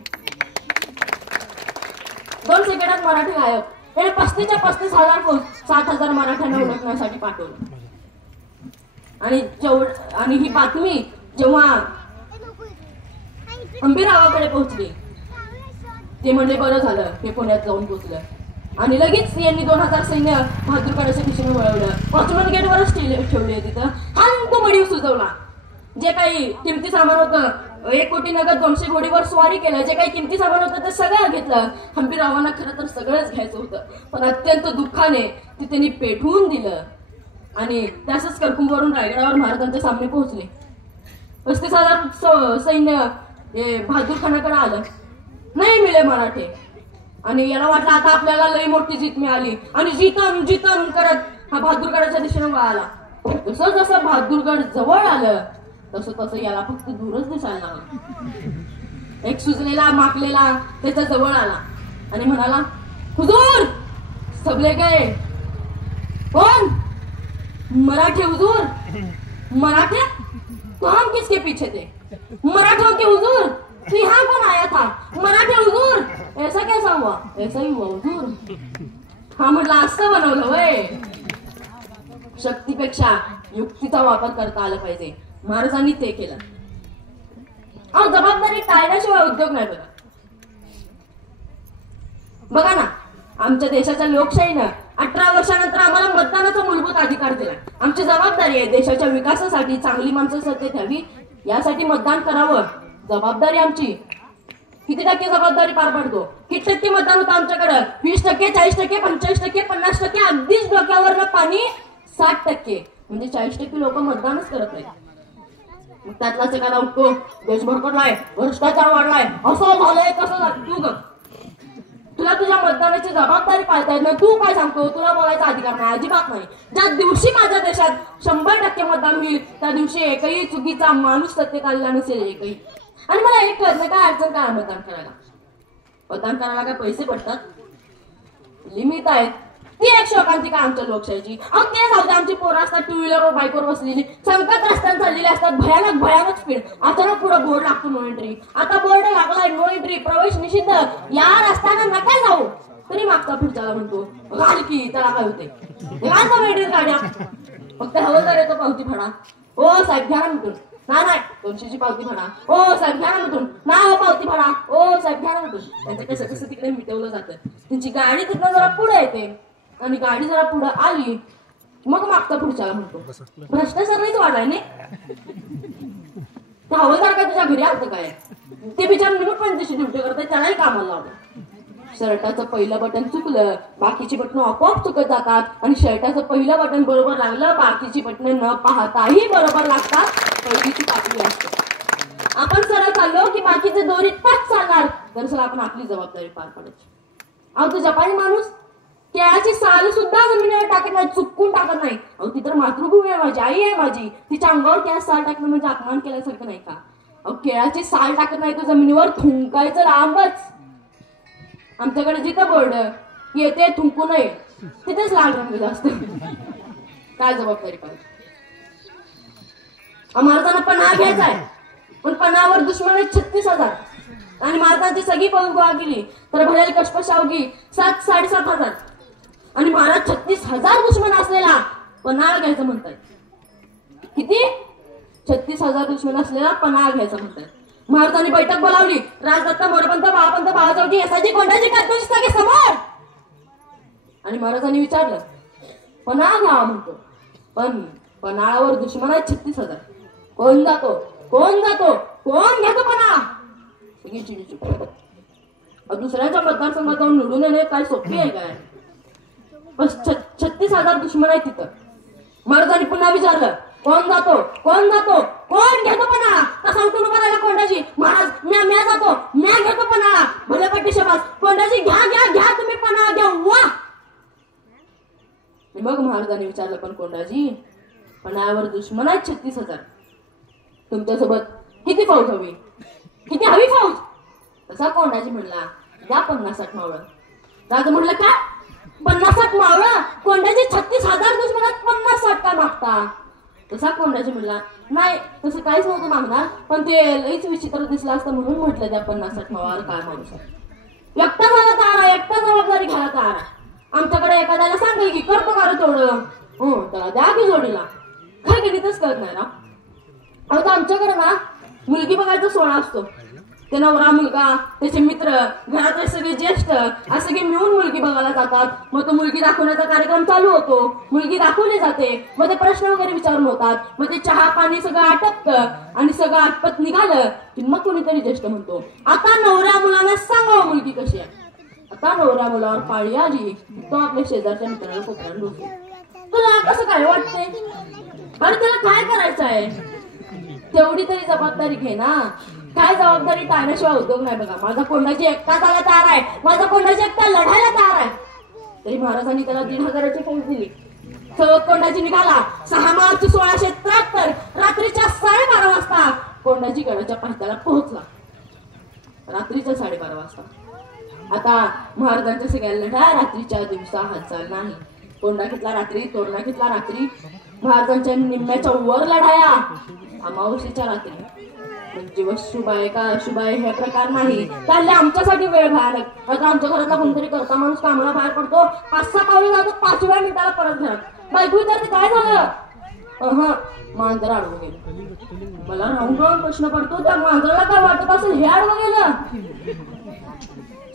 2 सेकंदात मराठी गायब. त्याने 35,000 फौज 60,000 मराठ्यांना ओळखण्यासाठी पाठवलं. आणि ही बातमी जेव्हा हंबीररावाकडे पोहोचली ते म्हणजे बरं झालं हे पुण्यात जाऊन पोचलं. आणि लगेच यांनी 2000 सैन्य बहादूरगडाच्या दिशेने वळवलं. वॉचमन गेटवरच ठेवले. तिथं हांतो मडीव सुचवला. जे काही किमती सामान होतं 1 कोटी नगद 200 घोडीवर स्वारी केलं. जे काही किमती सामान होतं ते सगळं घेतलं. हंबीररावांना खरं तर सगळंच घ्यायचं होतं, पण अत्यंत दुःखाने ते त्यांनी पेटवून दिलं. आणि त्याच करकुंबवरून रायगडावर महाराजांच्या सामने पोहोचले. 35,000 सैन्य बहादूर खानाकडे आलं. नाही मिळे मराठे. आणि याला वाटलं आता आपल्याला लई मोठी जीत मिळाली. आणि जितम करत हा बहादूरगडाच्या दिशेने वळाला. जसं जसं बहादूरगड जवळ आलं तसं तसं याला फक्त दूरच दिसायला लागला. एक सुजलेला माकलेला त्याच्या जवळ आला आणि म्हणाला, हुजूर सबले गए. कौन? मराठे हुजूर. मराठे? तो हम किसके पीछे थे? मराठों के हुजूर. तो यहाँ कौन आया था? मराठे हुजूर. ऐसा कैसा हुआ? ऐसा ही हुआ हुजूर. हा म्हटलं असं बनवलं वय. शक्तीपेक्षा युक्तीचा वापर करता आला पाहिजे. महाराजांनी ते केलं. जबाबदारी टाळण्याशिवाय उद्योग नाही बघा ना. आमच्या देशाच्या लोकशाहीनं 18 वर्षानंतर आम्हाला मतदानाचा मूलभूत अधिकार दिला. आमची जबाबदारी आहे देशाच्या विकासासाठी चांगली माणसं सत्तेत यावी, यासाठी मतदान करावं. जबाबदारी आमची. किती टक्के जबाबदारी पार पडतो? किती टक्के मतदान होतं आमच्याकडं? 20%, 40%, 45%, 50%. अगदीच डोक्यावरनं पाणी 60%. म्हणजे 40% लोक मतदानच करत नाही. मग त्यातलाच एखादा उठतो, देश भरकटलाय, भ्रष्टाचार वाढलाय, असं झालंय तसं झालं. तू तुला तुझ्या मतदानाची जबाबदारी पाळता येत नाही. तू काय सांगतो? तुला बोलायचा अधिकार नाही, अजिबात नाही. ज्या दिवशी माझ्या देशात 100% मतदान होईल त्या दिवशी एकही चुकीचा माणूस सत्तेत आलेला नसेल. एकही. आणि मला एक कळत नाही काय अडचण काय मतदान करायला. मतदान करायला काय पैसे पडतात? लिमिट आहेत. ती एक शोकांतिका आमच्या लोकशाहीची. ते जाऊ दे. आमची पोरं असतात टू व्हीलरवर बाईकवर बसलेली, संकट रस्त्यात चाललेले असतात, भयानक स्पीड. अचानक पुढे बोर्ड लागतो नो एंट्री. आता बोर्ड लागलाय नो एंट्री, प्रवेश निषिद्ध, या रस्त्यानं नका जाऊ. तरी मागचा पुढच्याला म्हणतो घाल की, त्याला काय होते घाल नो एंट्री गाड्या. फक्त हवलदार येतो पावती फाडा. ओ साहेब घ्या म्हणतो. नाही 200ची पावती फाडा. ओ साहेब घ्या म्हणून. नाही पावती फाडा. ओ साहेब घ्या म्हणतो. त्यांचं कसं तिकडे मिटवलं जातं. त्यांची गाडी तिथं जरा पुढे येते आणि गाडी जरा पुढे आली मग मागचा पुढच्याला म्हणतो भ्रष्टाचार नाहीच वाढलाय ने. त्या हवलदार काय तुझ्या घरी आलतं काय? ते बिचार निमूट पण तशी ड्युटी करतात, त्यालाही कामाला लावलं. शर्टाचं पहिलं बटन चुकलं, बाकीची बटन आपोआप चुकत जातात. आणि शर्टाचं पहिलं बटन बरोबर लागलं, बाकीची बटन न पाहताही बरोबर लागतात. पहिलीची पातळी असते. आपण सरळ चाललो की बाकीचे दोरीत पाच चालणार. दरअसल आपण आपली जबाबदारी पार पाडायची. अहो तो जपानी माणूस केळाची साल सुद्धा जमिनीवर टाकत नाही, चुकून टाकत नाही. अहो ती तर मातृभूमी आहे माझी, आई आहे माझी. तिच्या अंगावर केळा साल टाकणं म्हणजे अपमान केल्यासारखं नाही का? अहो केळाची साल टाकत नाही तो जमिनीवर, थुंकायचं लांबच. आमच्याकडे जिथं बोर्ड येते थुंकू नये तिथेच लाल रंग असत. काय जबाबदारी पाहिजे? महाराजांना पन्हा घ्यायचाय, पण पन्हावर दुश्मन आहेत 36,000. आणि महाराजांची सगळी पळून गोळा केली तर भलेल कष्पशावगी 7-7,500. आणि महाराज 36,000 दुश्मन असलेला पन्हाळ घ्यायचं म्हणतायत. किती? 36,000 दुश्मन असलेला पन्हाळ घ्यायचं म्हणतायत. महाराजांनी बैठक बोलावली. राजदत्त, मोरपंत, बाळपंत, बाळाजावजी, येसाजी, कोंडाजी, कातोजी सगळे समोर. आणि महाराजांनी विचारलं पन्हाळ घ्यावा म्हणतो, पण पन्हाळावर दुश्मन आहेत 36,000. कोण जातो? कोण जातो? कोण घेतो पन्हाळा? सगळी चिडीचूप. दुसऱ्याच्या मतदारसंघात जाऊन निवडून येणे काय सोपी आहे काय? 36,000 दुश्मन आहेत तिथं. महाराजांनी पुन्हा विचारलं कोण जातो? कोण जातो? कोण घेतो पन्हाळा? तसा उठून उभा राहिला कोंडाजी. महाराज म्या जातो, म्या घेतो पन्हाळा. भले पट्टी शबास. कोंडाजी घ्या घ्या घ्या तुम्ही पन्हाळा घ्या. वा. मग महाराजांनी विचारलं पण कोंडाजी पन्हाळ्यावर दुश्मन आहेत 36,000. तुमच्यासोबत किती फौज हवी? किती हवी फौज? तसा कोंडाजी म्हणला द्या 50-60 मावळं. राजा म्हणलं का 50-60 मावळं? कोंडाजी 36,000 दुश्मनात 50-60 काय मागता? तसा कोंडाजी म्हणला नाही तसं काहीच नव्हतं मागणार, पण ते लईच विचित्र दिसलं असतं म्हणून म्हटलं त्या 50-60 मावळावर काय मागू शकतो. एकटा मला तारा, एकटा जबाबदारी घ्यायला तारा. आमच्याकडे एखाद्याला सांगेल की करतो का रे तेवढं? हो त्याला द्या की जोडीला. काय गणितच कळत नाही ना. आता आमच्याकडे ना मुलगी बघायचा सोहळा असतो. ते नवरा मुलगा त्याचे मित्र घरातले सगळे ज्येष्ठ असे सगळे मिळून मुलगी बघायला जातात. मग तो मुलगी दाखवण्याचा कार्यक्रम चालू होतो. मुलगी दाखवली जाते. मग ते प्रश्न वगैरे विचारून होतात. मग ते चहा पाणी सगळं आटपतं आणि सगळं आटपत निघालं की मग कोणीतरी ज्येष्ठ म्हणतो आता नवऱ्या मुलांना सांगावं मुलगी कशी आहे. आता नवऱ्या मुलावर पाळी आली. तो आपल्या शेजारच्या मित्राला कोपऱ्याला डोसतो. तुला कसं काय वाटतंय? अरे त्याला काय करायचं आहे? तेवढी तरी जबाबदारी घे ना. काय जबाबदारी टाळण्याशिवाय उद्योग नाही बघा. माझा कोंडाची एकटा जायला तयार आहे. माझा कोंडाची एकटा लढायला तयार आहे. तरी महाराजांनी त्याला 1,500ची फौज दिली. सवत कोंडाची निघाला. 6 मार्च 1673 रात्रीच्या 12:30 वाजता कोंडाची गडाच्या पायथ्याला पोहोचला. रात्रीच्या 12:30 वाजता. आता महाराजांच्या सगळ्या लढा रात्रीच्या दिवसा हालचाल नाही. कोंडाकीतला रात्री, तोरणाकीतला रात्री, महाराजांच्या निम्म्याच्या वर लढाया अमावस्येच्या रात्री. म्हणजे शुभ आहे का अशुभ आहे हे प्रकार नाही. त्याला आमच्यासाठी वेळ भयानक. आता आमच्या घरातला कोणतरी करता माणूस कामाला बाहेर पडतो. 5-6 पावले जातो. 5व्या मिनिटाला परत घरात. बायको तर काय झालं? मांजर आडवं गेलं. मला राहून राहून प्रश्न पडतो त्या मांजराला काय वाटत असेल हे आडवं गेलं.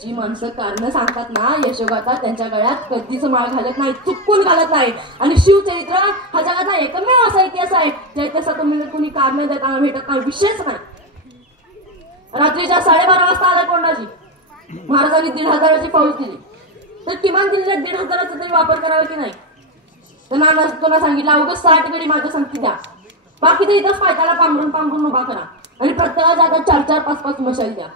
जी माणसं कारण सांगतात ना यशोगाथा त्यांच्या गळ्यात कधीच माळ घालत नाही. चुकून घालत नाही. आणि शिवचरित्र हा जगाचा एकमेव असा इतिहास आहे ज्या इतिहासात कुणी कारण देताना भेटत नाही. विशेष नाही. रात्रीच्या 12:30 वाजता आला कोंडाजी. महाराजांनी 1,500ची फौज दिली. तर किमान दिलेल्या 1,500चा तरी वापर करावा की नाही? त्यांना सांगितलं अवघं 60 गडी माझ्या संगती द्या. बाकी ते इथंच पायथ्याला पांघरून उभा करा आणि प्रत्येकाच्या आता 4-4, 5-5 मशाल द्या.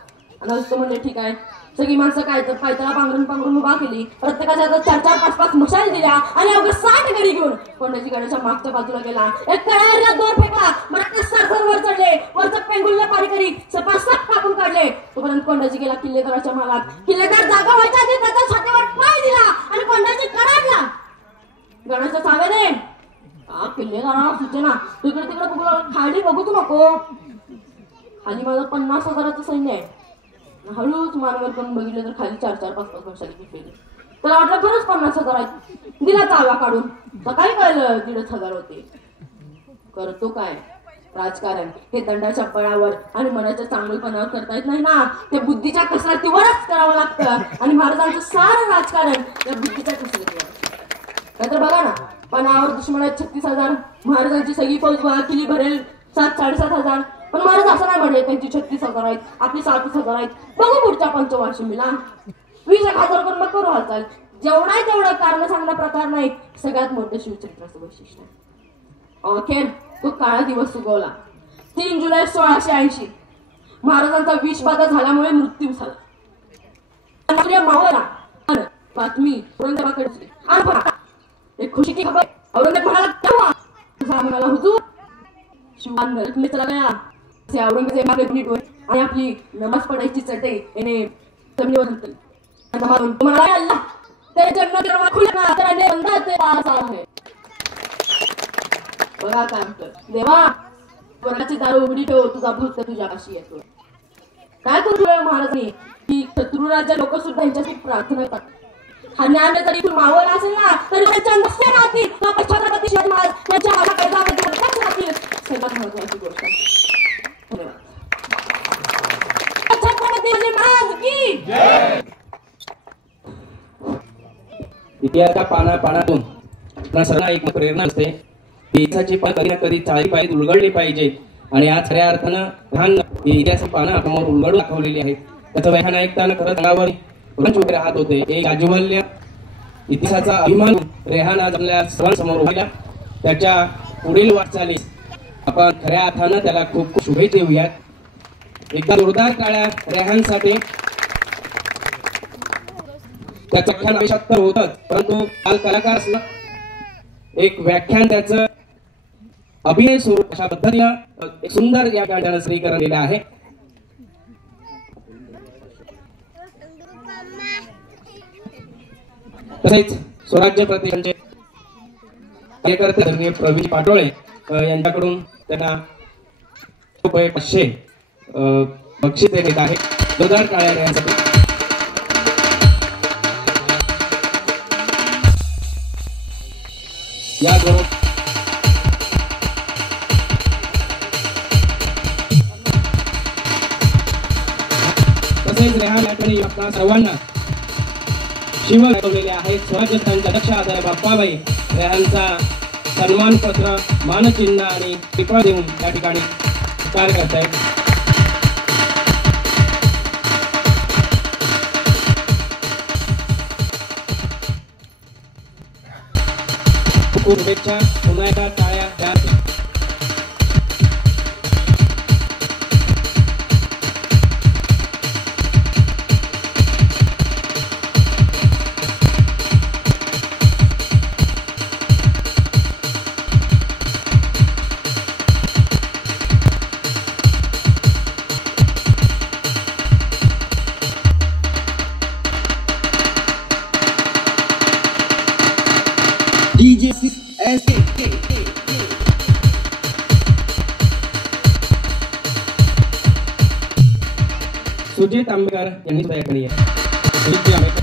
आणि असं म्हणजे ठीक आहे. सगळी माणसं काय तर पायथ्याला पांघरून उभा केली. प्रत्येकाच्या आता 4-4, 5-5 मशाल दिल्या आणि अवघं 60 गडी घेऊन कोंडाजी गडाच्या मागच्या बाजूला गेला. एक कळ्याला दोर फेकला. मराठा सरसर वर चढले. वरचं पेंगुलला पारी करी सपासप कापून काढले. तोपर्यंत कोंडाजी गेला किल्लेदाराच्या मागात. किल्लेदार जागा व्हायच्या आधी त्याच्या छातीवर पाय दिला आणि कोंडाजी कडाडला. गडाच्या चाव्या दे. किल्लेदाराला सूचना तिकडे खाली बघूच नको. खाली माझं 50,000चं सैन्य आहे. हळूच मानवर करून बघितलं तर खाली 4-4, 5-5 वर्षांनी घेतलेली. त्याला वाटलं खरंच 50,000 आहेत. दिला चाव्या काढून. सकाळी कळलं 1,500 होते. करतो काय राजकारण हे दंडाच्या बळावर आणि मनाच्या चांगलेपणावर करता येत नाही ना. ते बुद्धीच्या कसरतीवरच करावं लागतं. आणि महाराजांचं सारं राजकारण या बुद्धीच्या कसरतीवर. नंतर बघा ना पणावर दुश्मनात 36,000. महाराजांची सगळी फौज गोळा केली भरेल 7-7.5 पण महाराज असं नाही म्हणले त्यांची 36,000 आहेत आपली 7,000 आहेत. बघू पुढच्या पंचवार्षिकीला 20,000 करून मग करू हालचाल. जेवढा तेवढं कारण सांगणं प्रकार नाही. सगळ्यात मोठं शिवचरित्राचं वैशिष्ट्य. अखेर तो काळा दिवस उगवला. 3 जुलै 1680 महाराजांचा विषबाधा झाल्यामुळे मृत्यू झाला. मावळा बातमी औरंगजेबाकडे एक खुशी की खबर. औरंगजेब म्हणाला तेव्हा तुझा म्हणाला हुजूर शिवान चला गया. औरंगजेब आणि आपली नमाज पडायची चटई याने जमिनीवर घातली. अल्लाह तेरे जन्नत दरवाजा खुलना तेरे बंदा तेरे पास आहे. बघा काय म्हणतं देवा स्वर्गाची दार उघडी ठेव तुझा भक्त तुझ्यापाशी येतो. काय करू महाराजांनी की शत्रुराज्य लोक सुद्धा यांच्यासाठी प्रार्थना करतात. हा ज्ञान जरी इथून मावळ असेल ना तरी त्यांच्या नसते राहतील. छत्रपती शिवाजी महाराज त्यांच्या हातात पैजामध्ये राहतील. सर्वात महत्वाची गोष्ट. धन्यवाद. छत्रपती शिवाजी महाराज की जय. इतिहासाच्या पानातून सर्वांना एक प्रेरणा असते. इतिहासाची पान कधी ना कधी चाळी पाहिजे उलगडली पाहिजे. आणि आज खऱ्या अर्थानं लहान इतिहासाची पानं आपल्यावर उलगडून दाखवलेली आहेत. त्याचं व्याख्यान ऐकताना खरंच अंगावर वगैरे राहत होते. एक अजवल्य इतिहासाचा अभिमान रेहान आज आपल्या सर्वांसमोर उभा. त्याच्या पुढील वाटचालीस आपण खऱ्या अर्थानं त्याला खूप खूप शुभेच्छा देऊयात. एकदा जोरदार टाळ्या रेहानसाठी. त्याचं व्याख्यान आयुष्यात तर होतच परंतु काल कलाकार असलं एक व्याख्यान त्याचं अभिनय स्वरूप अशा पद्धतीनं एक सुंदर या गाण्यानं श्रीकरण दिलं आहे. तसेच स्वराज्य प्रतिष्ठानचे कार्यकर्ते प्रवीण पाटोळे यांच्याकडून त्यांना ₹500 बक्षीस देण्यात आहे. जोरदार टाळ्या यांसाठी. याबरोबर आपणा सर्वांना शिव दाखवलेले आहेत. स्वराज्य स्थानच्या अध्यक्ष आचार्य बाप्पाबाई यांचा सन्मानपत्र, मानचिन्ह आणि टिपा देऊन या ठिकाणी कार्य करत आहेत. खूप शुभेच्छा. पुन्हा एकदा टाळ्या द्या. सुजित आंबेकर यांनी सुद्धा या ठिकाणी सुजित आंबेकर.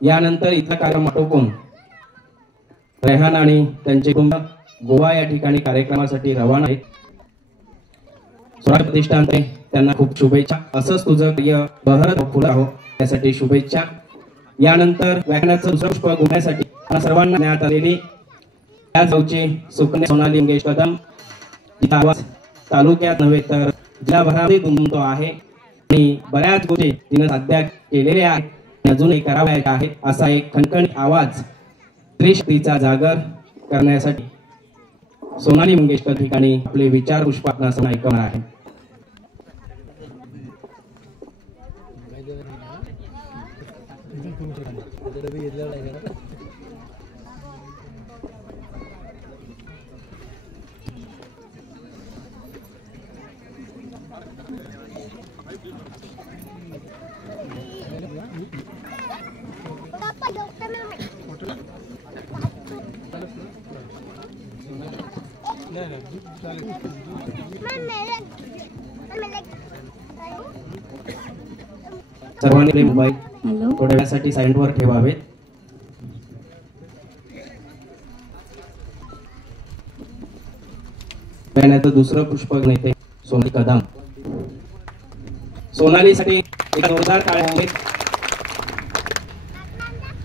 यानंतर इथला कार्यक्रम आटोपून रेहान आणि त्यांचे कुटुंब गोवा या ठिकाणी कार्यक्रमासाठी रवाना आहेत. स्वराज्य प्रतिष्ठानचे त्यांना खूप शुभेच्छा. असंच तुझं प्रिय बहरत फुलं आहो त्यासाठी शुभेच्छा. यानंतर व्याख्यानाचं दुसरं पुष्प गुंफण्यासाठी सर्वांना ज्ञात आलेली या गावची सुकन्या सोनाली मंगेश कदम, तिचा आवाज तालुक्यात नव्हे तर जिल्हाभरामध्ये दुमदुमतो आहे आणि बऱ्याच गोष्टी तिने सध्या केलेल्या आहेत, अजूनही करावयाच्या आहेत. असा एक खणखणीत आवाज स्त्रीशक्तीचा जागर करण्यासाठी सोनाली मंगेशकर ठिकाणी आपले विचार पुष्प आपणास ऐकवणार आहे. सर्वांनी मोबाईल थोड्या वेळासाठी सायलेंट वर ठेवावेत. व्याख्यानाचं दुसरं पुष्प नेते सोनाली कदम. सोनालीसाठी एक जोरदार टाळ्या आहेत.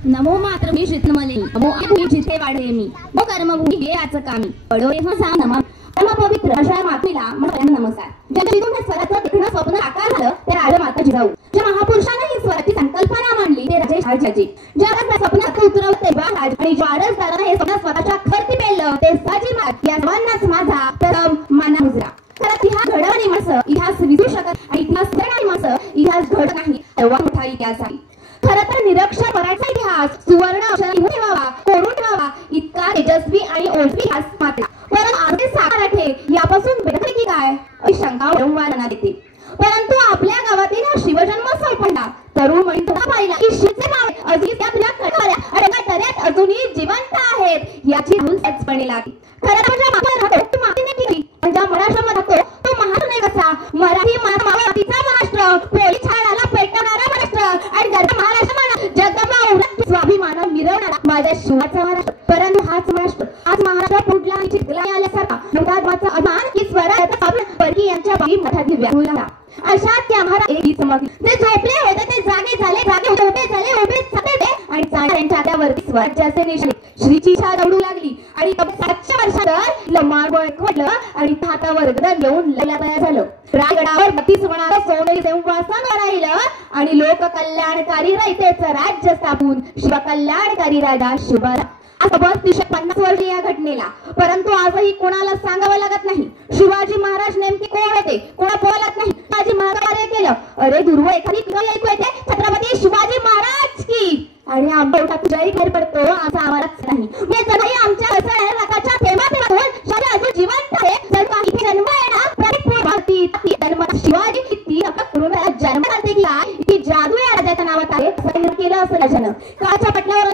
नमो मात्र मी शीतलमली, नमो आम्ही जिथे वाढे मी, मो कर्मभूमी हे याचं कामी पडोळे सा नमा परम पवित्र अशा मातीला म्हणून नमस्कार. ज्याच्या जिथून हे स्वराचं देखणं स्वप्न आकार झालं ते राजा माता जिजाऊ. ज्या महापुरुषाने ही स्वराची संकल्पना मांडली ते राजे शहाजी. ज्या स्वप्नात उतरवते राज आणि ज्या आरसदाराने हे स्वप्न स्वतःच्या खर्ती पेललं ते साजी मात. या सर्वांनाच माझा प्रथम माना मुजरा. खरं इतिहास घडवणारी माणसं इतिहास विसरू शकत आणि इतिहास घडवणारी माणसं इतिहास घडत नाही तेव्हा मोठा इतिहास आहे. खरं तर निरक्षर मराठा इतिहास सुवर्ण अक्षरात लिहून ठेवावा, कोरून ठेवावा इतका तेजस्वी आणि ओळखी इतिहास मात्र. परंतु आजचे मराठे यापासून बेहतर की काय अशी शंका वारंवार मनात येते. परंतु आपल्या गावातील हा शिवजन्मोत्सव पडला तरुण मणी पाहिला की शिवचे मावळे अजूनही त्या तुला कळाल्या आणि तऱ्यात अजूनही जिवंत आहेत याची भूल सेचपणे लागली. खरं म्हणजे मागं राहतो तू मातीने केली म्हणजे महाराष्ट्रामध्ये राहतो तो महाराष्ट्र नाही कसा मराठी मातीचा महाराष्ट्र पोळी छाडाला पेटवणारा महाराष्ट्र आणि गर्भ महाराष्ट्र जगमा स्वाभिमान मिरवणारा माझ्या शिवाचा महाराष्ट्र. परंतु हाच महाराष्ट्र आज महाराष्ट्र पुढला आणि चितला आल्यासारखा मुदात्माचा अभिमान की स्वराज्याचा परकी यांच्या बाई मोठा व्यापून लागला. अशा त्या महाराज एक समजली ते झोपले होते ते जागे झाले, जागे उभे झाले, उभे सतते आणि चांगल्या त्यावरती स्वराज्याचे निशाणे श्रीची छा दौडू लागली आणि 700 वर्षात लमारबळ खोडलं आणि हातावर गदर घेऊन लयला तयार झालं. रायगडावर 32 वनाला सोनेरी सिंहासन राहिलं आणि लोक कल्याणकारी रयतेचं राज्य स्थापून शिवकल्याणकारी राजा शिवबा. आज 350 वर्ष या घटनेला. परंतु आजही कोणाला सांगावं लागत नाही शिवाजी महाराज नेमके कोण होते, कोणा बोलत नाही. शिवाजी महाराज केलं अरे दुर्व एखादी ऐकू येते छत्रपती शिवाजी महाराज की आणि आंबा तुझ्याही घर पडतो असा आम्हालाच नाही. म्हणजे आमच्या रकाच्या थेंबातून शिवाजी अजून जिवंत आहे. जर का इथे जन्म आहे ना परिपूर्ण भारती जन्म शिवाजी किती करून जन्म करते की काय ती जादू या राजाच्या नावात आहे असं केलं असं राजानं. काळच्या पटलावर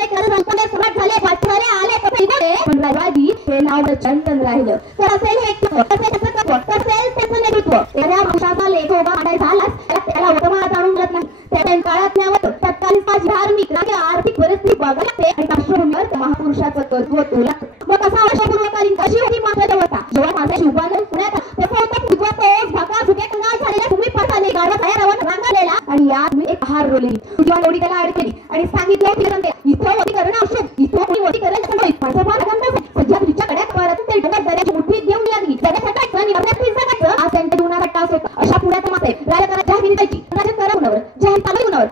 झाले शिवाजी हे नाव चंदन राहिलं. तर असेल हे त्याचं नेतृत्व या वंशाचा लेख उभा मांडायचा झालाच त्याला वर्तमानात आणून मिळत नाही. त्या काळात तत्कालीन धार्मिक आर्थिक परिस्थिती बघायला लागते आणि पार्श्वभूमीवर महापुरुषाचं कर्तृत्व तुला मग कसा वर्षपूर्वकालीन कशी होती मात्र होता जेव्हा माझ्या शिवबांधन पुण्यात तेव्हा होता उजवा तोच भाका झुक्या कंगाल झालेल्या तुम्ही पठाने गाडवा तयारावर रांगालेला आणि यात मी एक हार रोवलेली तुझ्या नोडी त्याला अड केली आणि सांगितलं इथं होती करणं आवश्यक इथं कोणी होती करायचं नाही माझं फार गंध सध्या तुझ्या कड्यात परत ते डोक्यात दऱ्याची मुठीत घेऊन लागली दऱ्यात सटायचं आणि अभ्यास जगायचं आज त्यांच्या जीवनाचा टास होता. अशा पुण्यात मासे राजा जाहीर द्यायची राजा करवण्यावर जाहीर चालवण्यावर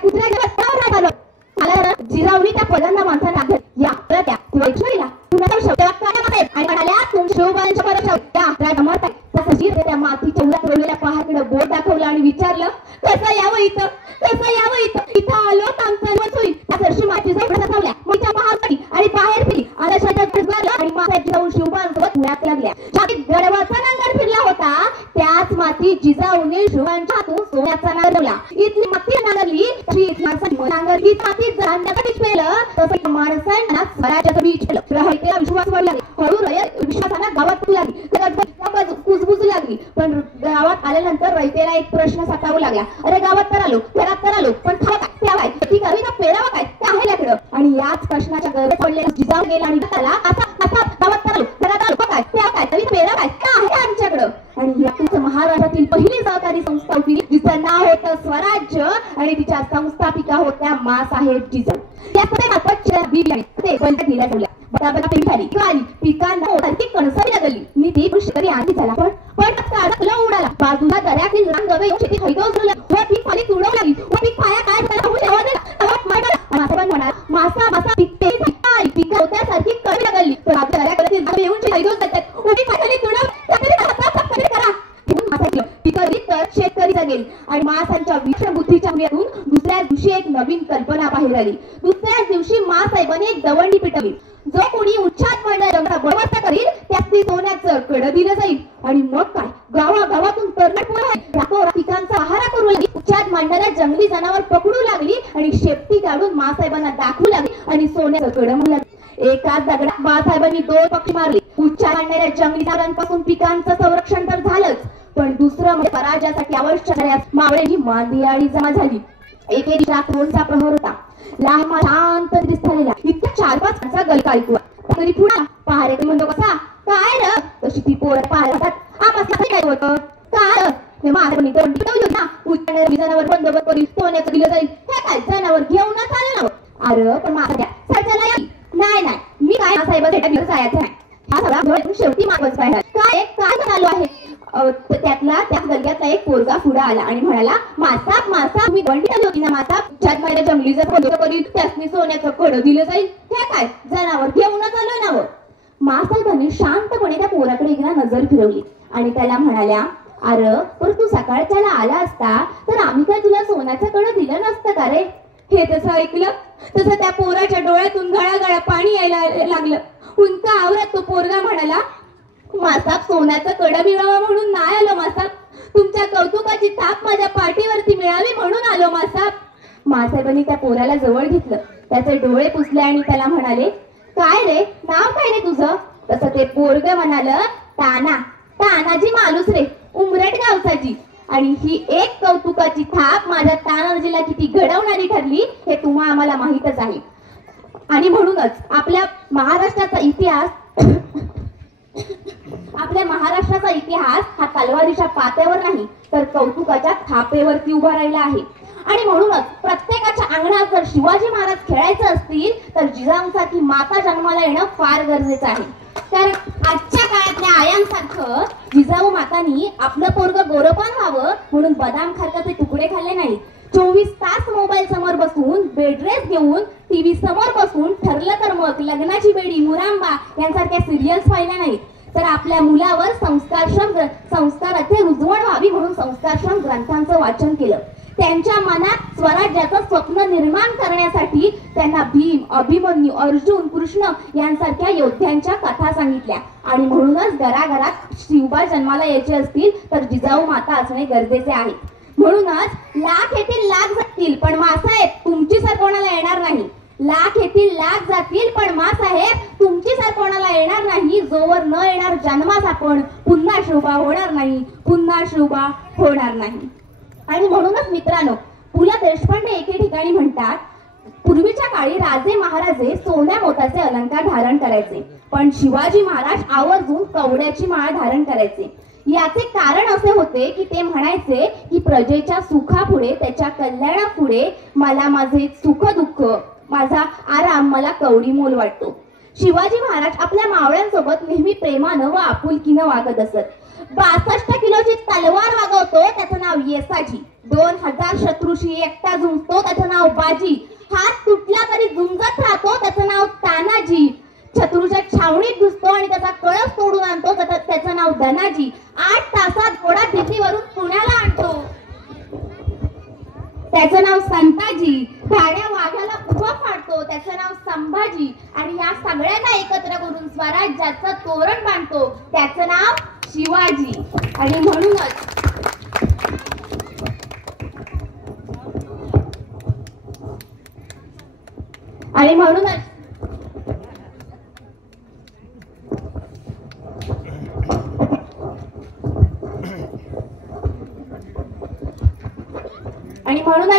कुत्र्याच्या मला जिरावली त्या पहिल्यांदा माणसांना या त्या वैष्णवीला पुण्याच्या शब्दामध्ये आणि म्हणाल्या तुमच्या शिवबाईंच्या परत त्या राजा मरताय तसं जीर त्या मातीच्या उलात रोवलेल्या पहाकडे बोट दाखवलं आणि विचारलं कसं यावं इथं इथं आलो आमचा होईल त्या सरशी माती जाऊन बसवल्या मग महागडी आणि बाहेर फिरी आणि मासाची जाऊन शिवबांसोबत पुण्यात लागल्या छातीत गडवाचा नांगर फिरला होता त्याच माती जिजाऊने शिवांच्या हातून सोन्याचा नांगर लावला. इथली माती नांगरली नांगर ही माती जाणण्यासाठी पेलं तसं माणसांना स्वराज्याचं बीज पेलं रहितेला विश्वास वाढला हळू विश्वासाला गावात लागली कुजबुजू लागली. पण गावात आल्यानंतर रहितेला एक प्रश्न सतावू लागला अरे गावात तर आलो घरात तर आलो पण खावा काय प्यावाय ती गावी ना पेरावा काय त्या आहे लाकडं आणि याच प्रश्नाच्या गरज पडलेला जिजाऊ गेला आणि त्याला असा गावात तर आलो घरात आलो काय प्या काय तरी पेरा काय त्या आहे आमच्याकडं. आणि यातून महाराष्ट्रातील पहिली सहकारी संस्था होती जिचं नाव होतं स्वराज्य आणि तिच्या संस्थापिका होत्या मासाहेब जिजाऊ. त्यापुढे मात्र बिर्याणी ते बंद केल्या गेल्या बटाबटा पिकांना कणसावी लागली मी ती शेतकरी आधी झाला पण तुला उडाला बाजूला दऱ्यातील रान गवे शेती खैदवलं पीक खाली तुडवू लागली पीक पाया काय म्हणाला मासा मासा पिकते पिका होत्यासारखी कमी लागली तर आपल्या दऱ्याकडे येऊन खैदवून जातात उभी खाली तुडव तर शेतकरी जगेल आणि मासांच्या विषम बुद्धीच्या हुऱ्यातून दुसऱ्या दिवशी एक नवीन कल्पना बाहेर आली. दुसऱ्याच दिवशी मासाहेबांनी एक दवंडी पिटवली जो कोणी उच्चात मंडळाचा बळवत्ता करील त्यास सोन्याचं कड दिलं जाईल. आणि मग काय गावागावातून तरणाट पिकांचा आहारा करू लागली उच्चात मांडणाऱ्या जंगली जनावर पकडू लागली आणि शेपटी काढून मासाहेबांना दाखवू लागली आणि सोन्याचं कड म्हणू लागली. एकाच दगडात मासाहेबांनी 2 पक्षी मारले. उच्चात मांडणाऱ्या जंगली जनावरांपासून पिकांचं संरक्षण तर झालंच पण दुसरं म्हणजे पराजयासाठी आवश्यक मावळ्यांची मांदियाळी जमा झाली. एके दिवसात रोजचा प्रहर होता लांब शांत दिसलेला इतक्या 4-5 माणसा गलका ऐकू तरी पुढा पहारे म्हणतो कसा काय र तशी ती पोरं पाहतात आम्हाला काय होतं काय माझ्या ना उच्चारणाऱ्या जनावर बंदोबस्त करी सोन्याचं दिलं जाईल हे काय जनावर घेऊनच आलं ना अरे पण माझ्या सरच्याला नाही मी काय साहेब भेटा जायचं नाही हा सगळा शेवटी मागच पाहिजे काय चालू आहे. त्यातला त्या गल्ल्यातला एक पोरगा पुढे आला आणि म्हणाला मासा तुम्ही बंडी आली होती ना मासा ज्यात माझ्या जंगलीचं बंद करील त्यासनी सोन्याचं कड दिलं जाईल हे काय जनावर घेऊनच आलो ना. मासाहेबांनी शांतपणे त्या पोराकडे एकदा नजर फिरवली आणि त्याला म्हणाल्या अरे पण तू सकाळच्याला आला असता तर आम्ही काय तुला सोन्याचं कड दिलं नसतं का रे. हे तसं ऐकलं तसं त्या पोराच्या डोळ्यातून गळागळा पाणी यायला लागलं. उंचा आवरत तो पोरगा म्हणाला मासाप सोन्याचं कड मिळावं म्हणून नाही आलो मासाप तुमच्या कौतुकाची थाप माझ्या पाठीवरती मिळावी म्हणून आलो मासाप. मासाहेबांनी त्या पोराला जवळ घेतलं त्याचे डोळे पुसले आणि त्याला म्हणाले काय रे नाव काय रे तुझं. तसं ते पोरग म्हणालं तानाजी मालूस रे उमरट गावसाची. आणि ही एक कौतुकाची थाप माझ्या तानाजीला किती घडवणारी ठरली हे तुम्हा आम्हाला माहीतच आहे. आणि म्हणूनच आपल्या महाराष्ट्राचा इतिहास हा तलवारीच्या पात्यावर नाही तर कौतुकाच्या थापेवरती उभा राहिला आहे. आणि म्हणूनच प्रत्येकाच्या अंगणात जर शिवाजी महाराज खेळायचं असतील तर जिजाऊंसारखी माता जन्माला येणं फार गरजेचं आहे. तर आजच्या काळातल्या आयांसारखं जिजाऊ मातांनी आपलं पोरग गोरपान व्हावं म्हणून बदाम खारकाचे तुकडे खाल्ले नाहीत. 24 तास मोबाईल समोर बसून बेडरेस्ट घेऊन टीव्ही समोर बसून ठरलं तर मग लग्नाची बेडी मुरांबा यांसारख्या सिरियल्स पाहिल्या नाहीत. तर आपल्या मुलावर संस्काराचे रुजवण व्हावी म्हणून संस्कारश्रम ग्रंथांचं वाचन केलं. त्यांच्या मनात स्वराज्याचं स्वप्न निर्माण करण्यासाठी त्यांना भीम अभिमन्यू अर्जुन कृष्ण यांसारख्या योद्ध्यांच्या कथा सांगितल्या. आणि म्हणूनच घराघरात शिवबा जन्माला यायचे असतील तर जिजाऊ माता असणे गरजेचे आहे. म्हणूनच लाख येतील लाख जातील पण मासाहेब तुमची सर कोणाला येणार नाही. लाख येतील लाख जातील पण मासाहेब तुमची सर कोणाला जोवर न येणार जन्मास आपण पुन्हा शिवबा होणार नाही, पुन्हा शिवबा होणार नाही. आणि म्हणूनच मित्रांनो, पु ल देशपांडे एके ठिकाणी म्हणतात, पूर्वीच्या काळी राजे महाराजे सोन्या मोत्याचे अलंकार धारण करायचे, पण शिवाजी महाराज आवर्जून कवड्याची माळ धारण करायचे. याचे कारण असे होते की ते म्हणायचे की प्रजेच्या सुखापुढे, त्याच्या कल्याणापुढे मला माझे सुख दुःख, माझा आराम मला कवडी मोल वाटतो. शिवाजी महाराज आपल्या मावळ्यांसोबत नेहमी प्रेमानं व आपुलकीनं वागत असत. 62 किलोची तलवार वागवतो त्याचं नाव येसाजी, 2000 शत्रूशी एकटा झुंजतो त्याचं नाव बाजी, हात तुटला तरी झुंजत राहतो त्याचं नाव तानाजी, शत्रूच्या छावणीत घुसतो आणि त्याचा कळस तोडून आणतो त्याचं नाव धनाजी, 8 तासात घोडा दिल्लीवरून पुण्याला आणतो त्याचं नाव संताजी, भाड्या वाघाला उभं फाडतो त्याचं नाव संभाजी, आणि या सगळ्यांना एकत्र करून स्वराज्याचं तोरण बांधतो त्याचं नाव शिवाजी. आणि म्हणूनच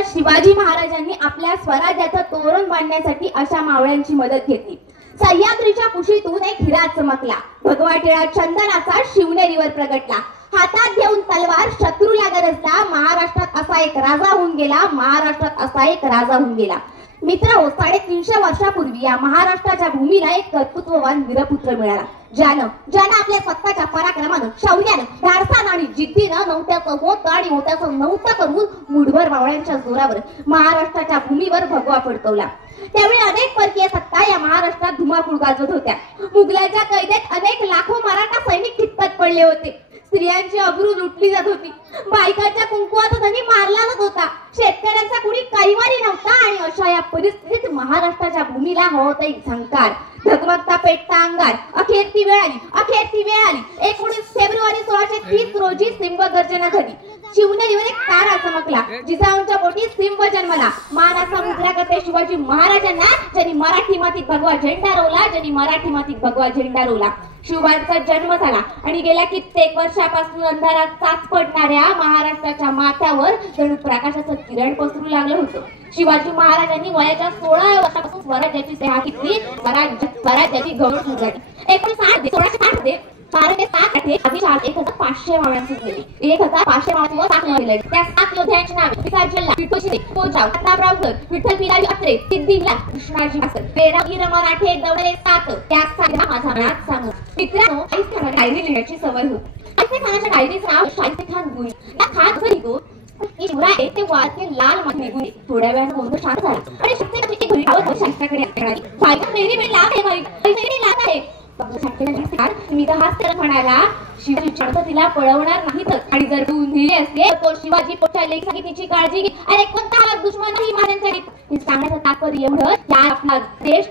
शिवाजी महाराजांनी आपल्या स्वराज्याचं तोरण बांधण्यासाठी अशा मावळ्यांची मदत घेतली. सह्याद्रीच्या कुशीतून एक हिरा चमकला, भगवा टिळा चंदनाचा शिवनेरीवर प्रगटला, हातात घेऊन तलवार शत्रूला गरजला, महाराष्ट्रात असा एक राजा होऊन गेला, महाराष्ट्रात असा एक राजा होऊन गेला. मित्र, 350 वर्षापूर्वी या महाराष्ट्राच्या भूमीला एक कर्तृत्ववान वीरपुत्र मिळाला, ज्यानं आपल्या स्वतःच्या पराक्रमानं, शौर्यानं, धाडसानं आणि जिद्दीनं नव्हत्याचं होतं आणि होत्याचं नव्हतं करून मुठभर मावळ्यांच्या जोरावर महाराष्ट्राच्या भूमीवर भगवा फडकवला. त्यावेळी अनेक परकीय सत्ता या महाराष्ट्रात धुमाकूळ गाजवत होत्या. मुघलांच्या कैदेत अनेक लाखो मराठा सैनिक खितपत पडले होते. स्त्रियांची अब्रू लुटली जात होती, बायकांच्या कुंकुवाचा धनी मारला जात होता, शेतकऱ्यांचा कुणी कैवारी नव्हता. आणि अशा या परिस्थितीत महाराष्ट्राच्या भूमीला हवा होता एक झंकार, धगमगता पेटता अंगार. अखेर ती वेळ आली. 19 फेब्रुवारी 1630 रोजी सिंहगर्जना झाली. शिवनेरीवर एक तारा चमकला, जिजाऊंच्या पोटी सिंह जन्मला. मानाचा मुजरा करते शिवाजी महाराजांना, ज्यांनी मराठी मातीत भगवा झेंडा रोवला. शिवबांचा जन्म झाला आणि गेल्या कित्येक वर्षापासून अंधारात चाच पडणाऱ्या महाराष्ट्राच्या माथ्यावर जणू प्रकाशाचं किरण पसरू लागलं होतं. शिवाजी महाराजांनी वयाच्या 16व्या वर्षापासून स्वराज्याची सेवा केली, स्वराज्याची गौरव सुरू झाली. 1660 मध्ये 1500 मावळ्यांची गेली. 1500 मावळ्यांवर 7 नावे लिहिली. त्या 7 योद्ध्यांची नावे विकास जल्ला, विठ्ठल शिंदे, कोजाव, प्रतापराव, विठ्ठल पिलाजी अत्रे, सिद्धिला, कृष्णाजी भास्कर, पेरागीर मराठे दवडे 7. त्या 7 माझा नाच सांगू. मित्रांनो, शाहिस्ते खानाला डायरी लिहिण्याची सवय होती. शाहिस्ते खानाच्या डायरीचं नाव शाहिस्ते खान गुई. त्या खान असं लिहितो की शिवराय ते वाळके लाल माती निघून थोड्या वेळानं गोंधळ शांत झाला आणि शाहिस्ते घरी धावत शाहिस्त्याकडे येणार. बायका मेरी बेट लाभ आहे, मेरी लाभ आहे. मी तर हाच तर म्हणाला, शिवाजी तिला पळवणार नाहीतच, आणि जर तू नेले असते तो शिवाजी पोटच्या लेकीसाठी तिची काळजी घे. अरे कोणता दुश्मन नाही महाराजांसाठी. हे सांगण्याचं तात्पर्य एवढं, या आपला देश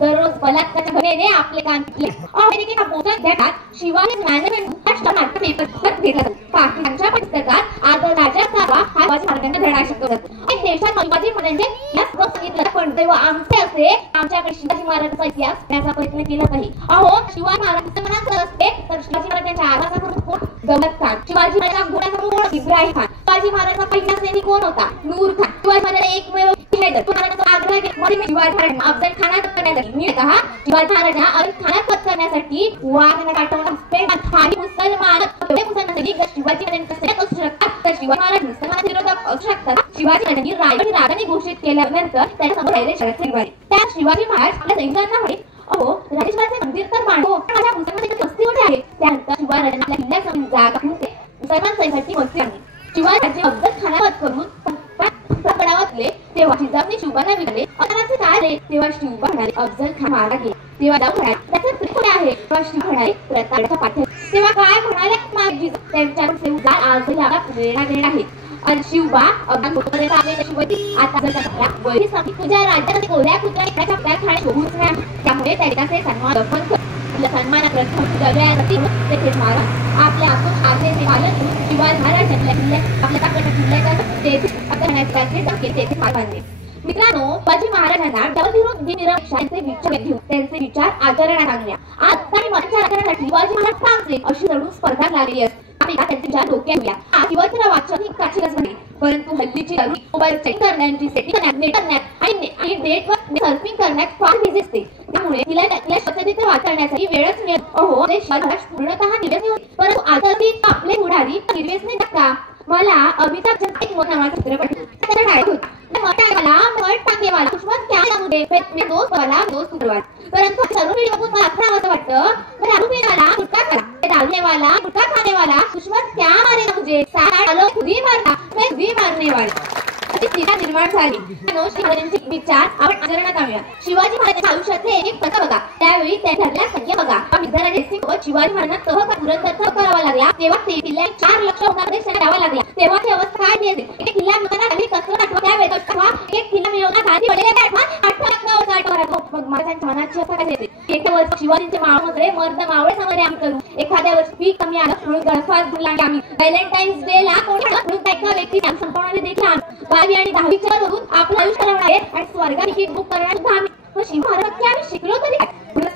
दररोज बलात्काराच्या घटनेने आपले कान पिकले. अमेरिकेच्या पोस्टल देतात शिवाजी मॅनेजमेंट पाकिस्तानच्या पुस्तकात आदर राजाचा हा शिवाजी महाराजांना धडा शिकवतात. देशात शिवाजी महाराजांचे सांगितलं, पण तेव्हा आमचे असे आमच्याकडे शिवाजी महाराजांचा इतिहास करण्याचा प्रयत्न केला नाही. अहो, शिवाजी महाराजांचं मनात असते तर शिवाजी महाराजांच्या आवाजाकडून कोण? दौलत खान. शिवाजी महाराजांचा घोड्याचा कोण? इब्राहिम खान. शिवाजी महाराजांचा पहिला सैनिक कोण होता? नूर खान. शिवाजी महाराज एकमेव आग्रह शिवाजी महाराजांना अफजल खानात करण्यासाठी शिवाजी महाराजांना अफजल खानात करण्यासाठी वाघांना पाठवून मुसलमान शिवाजी महाराजांचा सैनिक असू शकतात तर शिवाजी महाराज मुसलमान विरोधक असू शकतात. शिवाजी महाराजांनी राजाने घोषित केल्यानंतर त्याच्यासमोर त्या शिवाजी महाराज आपल्या सैनिकांना म्हणे, अहो राजेश्वराचे मंदिर तर बांधो, माझ्या मुसलमानाची वस्ती कुठे आहे? त्यानंतर शिवाजी महाराजांना आपल्या किल्ल्यासमोर जागा घेऊन मुसलमान सैनिकांची वस्ती आणली. शिवाजी अफजल खानावत करून पडावातले तेव्हा जिजाऊने शिवबांना विचारले, अकराचे काय रे? तेव्हा शिवबा म्हणाले, अफजल खान मारला गेला. तेव्हा जाऊ म्हणाले, त्याचं प्रेम आहे. तेव्हा शिव म्हणाले, प्रतापच्या पाठ्यात. तेव्हा काय म्हणाले, त्यांच्याकडून सेवदार आजही आला प्रेरणा देणार आहे. शिवबा आता तुझ्या राज्यात कोऱ्या कुत्र्याच्या खाणे शोभूच नाही, त्यामुळे त्याचे सन्मान दफन कर. तेथेच मारा. आपल्या आतून आज्ञेचे पालन शिवाजी महाराज आपल्या किल्ल्याच्या तेथे माल बांधले. मित्रांनो, शिवाजी महाराजांना त्यांचे विचार आचरणात आणल्या. आता मी माझ्या आचरणासाठी शिवाजी महाराज अशी लढून स्पर्धा लागली असते. त्यांचे विचार डोक्यात घेऊया. शिवाजीला वाचन ही काचीच नाही, परंतु हल्लीची मोबाईल सेटिंग करण्यात नेट करण्यात आणि डेटवर सर्फिंग करण्यात फार बिझी असते. त्यामुळे तिला स्वतःचे वाचण्यासाठी वेळच मिळत. अहो, ते शिवाजी महाराज पूर्णतः निर्व्यसनी होते, परंतु आता ती आपले पुढारी निर्व्यसनी का? मला अमिताभ बच्चन एक मोठा नावाचा चित्रपट त्याचा डायलॉग होता, दुश्मन क्या मुझे मैं दोस्त वाला दोस्त उतरवा. परंतु दारू पिणे बघून मला असं आवाज वाटतं, दारू पिण्याला गुटखा खाला, दारूवाला गुटखा खाने वाला दुश्मन क्या मारेगा मुझे, साला खुद ही मारना मैं खुद ही मारने वाला. अशी चिंता निर्माण झाली. शिवाजींचे विचार आपण आचरणात आणूया. शिवाजी महाराजांच्या आयुष्यातले एक प्रकार बघा. त्यावेळी त्या ठरल्या संख्या बघा. मित्रांना जयसिंग शिवाजी महाराजांना तह का पुरंदर करावा लागला, तेव्हा ते किल्ल्यात 4 लक्ष होणारे द्यावा लागला. तेव्हाची अवस्था काय दिली? एक किल्ला मिळवताना खाली कसरत आठवा, त्यावेळेस एक किल्ला मिळवताना खाली पडलेला मग महाराजांच्या मनाची असा काय येते. एका वर्ष शिवाजींचे मावळे मर्द मावळे समोर आम्ही करू. एखाद्या वर्षी पीक कमी आलं म्हणून गळफास बुडला आम्ही. व्हॅलेंटाईन्स डे ला एका व्यक्तीने संपवणारे देखील आम्ही 12वी आणि 10वीच्या वरून आपलं आयुष्य लावणार आणि स्वर्गात तिकीट बुक करणार सुद्धा आम्ही. मग शिव महाराज आम्ही शिकलो तरी काय?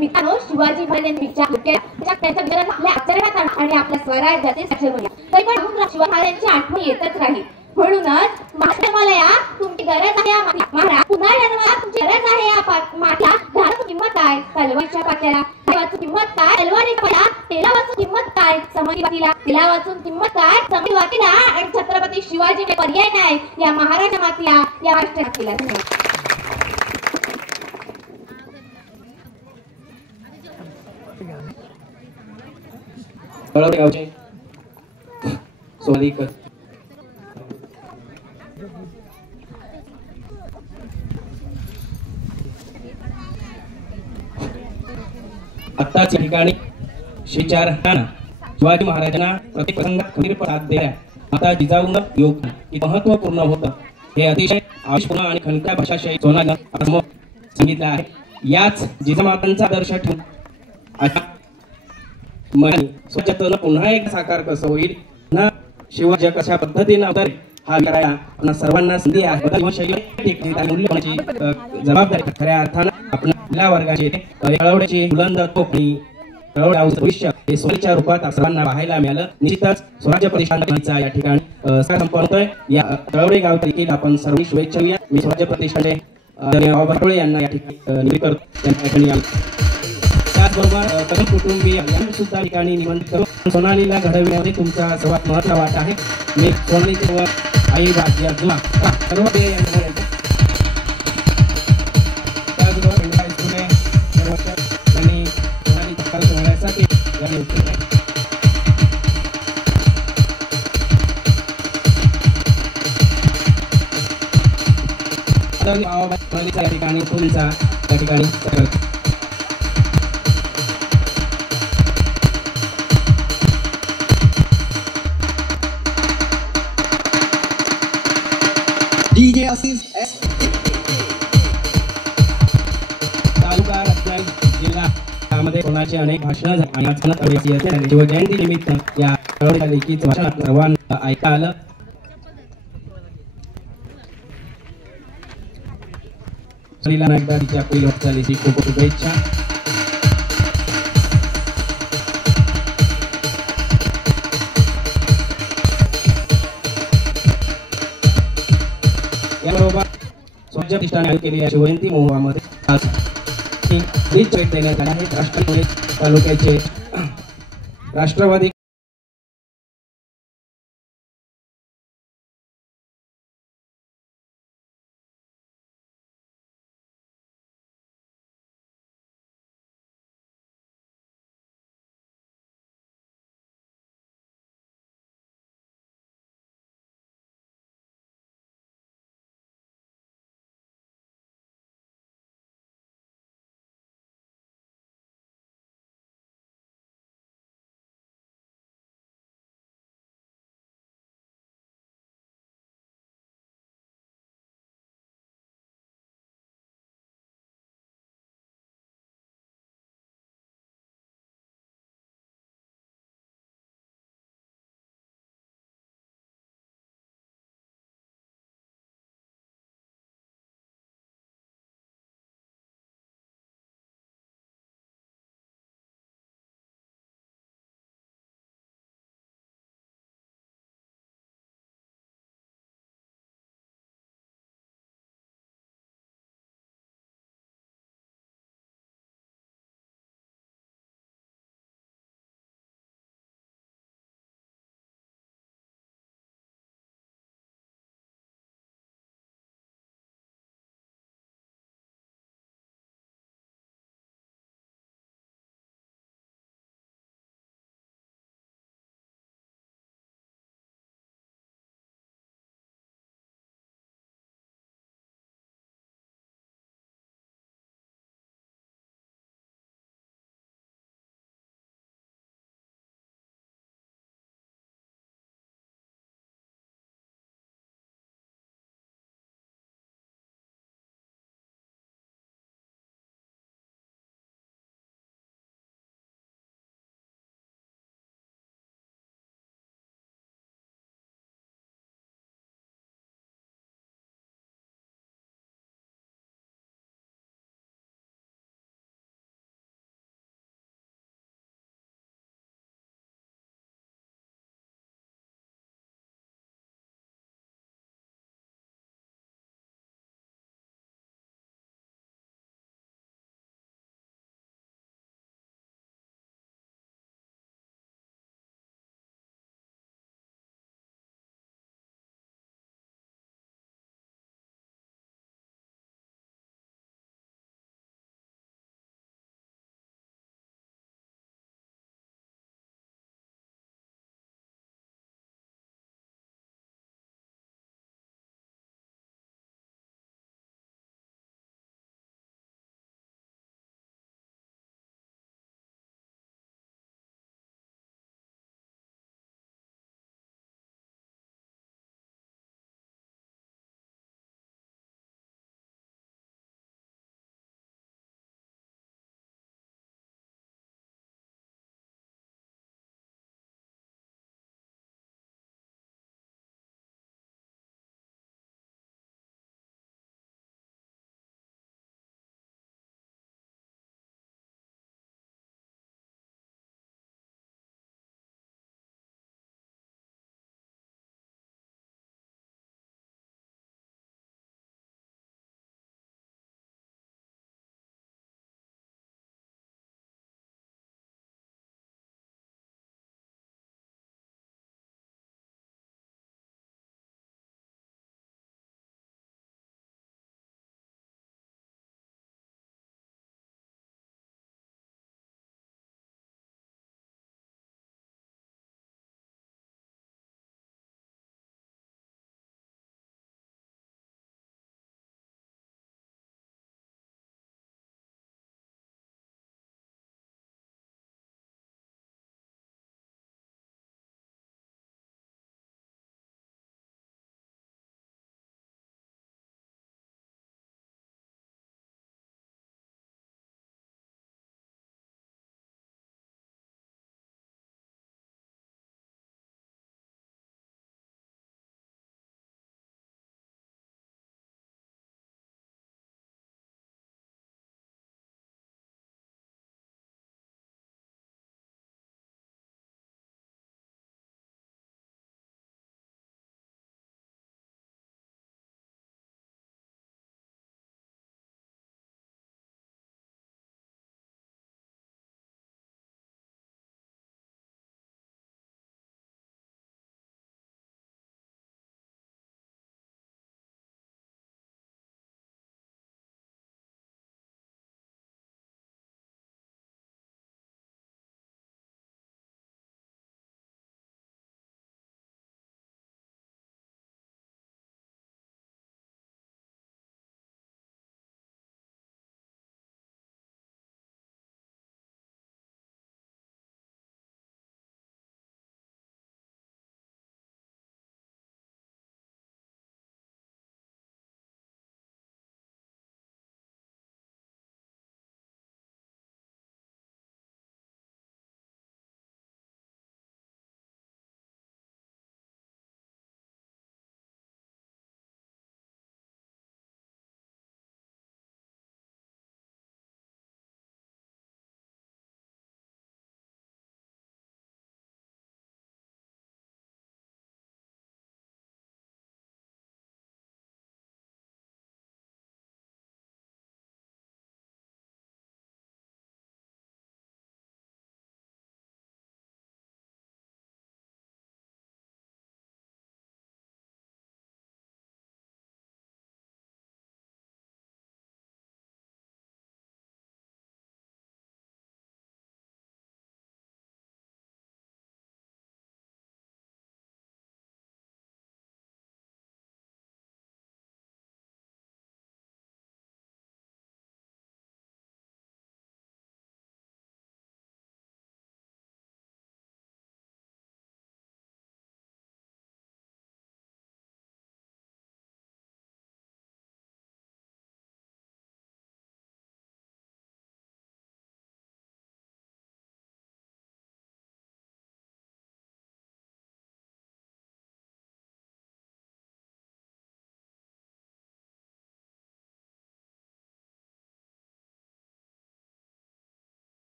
मित्रांनो, शिवाजी महाराजांनी विचार त्यांच्या विचारांना आपल्या आचरणात आणि आपल्या स्वराज्याचे साक्षर बनला. तरी पण शिवाजी महाराजांची आठवण येतच राहील. म्हणूनच महाराष्ट्राला तुमची गरज आहे. महाराज पुन्हा जन्माला तुमची गरज आहे. या माठ्या झाडाची किंमत काय? तलवारीच्या पात्याला. तेलावाची किंमत काय? तलवारीला. तेलावाची किंमत काय? समजीवातीला. तेलावाचून किंमत काय? समजीवातीला. आणि छत्रपती शिवाजी पर्याय नाही या महाराजा मातीला, या राष्ट्र मातीला. आत्ताच या ठिकाणी शिचार शिवाजी महाराजांना प्रत्येक प्रसंगात खंबीरपणे साथ देण्या आता जिजाऊंना योग महत्वपूर्ण होतं. हे अतिशय आवेशपूर्ण आणि खणक्या भाषाशय सोनानं समोर सांगितलं आहे. याच जिजामातांचा आदर्श ठेवून आता मनाने स्वच्छतेनं पुन्हा एक साकार कसं होईल, पुन्हा शिवाजी कशा पद्धतीनं अवतरेल हा विचारायला आपल्या सर्वांना संधी आहे. मूल्यमानाची जबाबदारी खऱ्या अर्थानं आपल्या वर्गाचे कळवड्याची बुलंद तोफणी भविष्य हे सोयीच्या रूपात सर्वांना पाहायला मिळालं. निश्चितच स्वराज्य प्रतिष्ठानचा या ठिकाणी संपन्न होतोय. या कळवडे गाव देखील आपण सर्व शुभेच्छा देऊया. मी स्वराज्य प्रतिष्ठानचे भटोळे यांना या ठिकाणी निमित्त करतो. त्याचबरोबर कदम कुटुंबीय यांना सुद्धा ठिकाणी निमंत्रित करून सोनालीला घडविण्यामध्ये तुमचा सर्वात महत्त्वाचा वाटा आहे. मी सोनालीचे व आई बाजी अजुमा सर्व या ठिकाणी तुमचा त्या ठिकाणी DJ Asif S तालुका रत्नागिरी जिल्हा यामध्ये कोणाचे अनेक भाषणं झाली आणि शिवजयंती निमित्त या लेखीचं भाषण सर्वांना ऐका आलं. एकदा तिच्या पुढील वाटचालीची खूप शुभेच्छा. याबरोबर स्वराज्य प्रतिष्ठाने आयोजित केलेल्या शिवजयंती महोत्सवामध्ये आज भेट देण्यात आली आहे. तालुक्याचे राष्ट्रवादी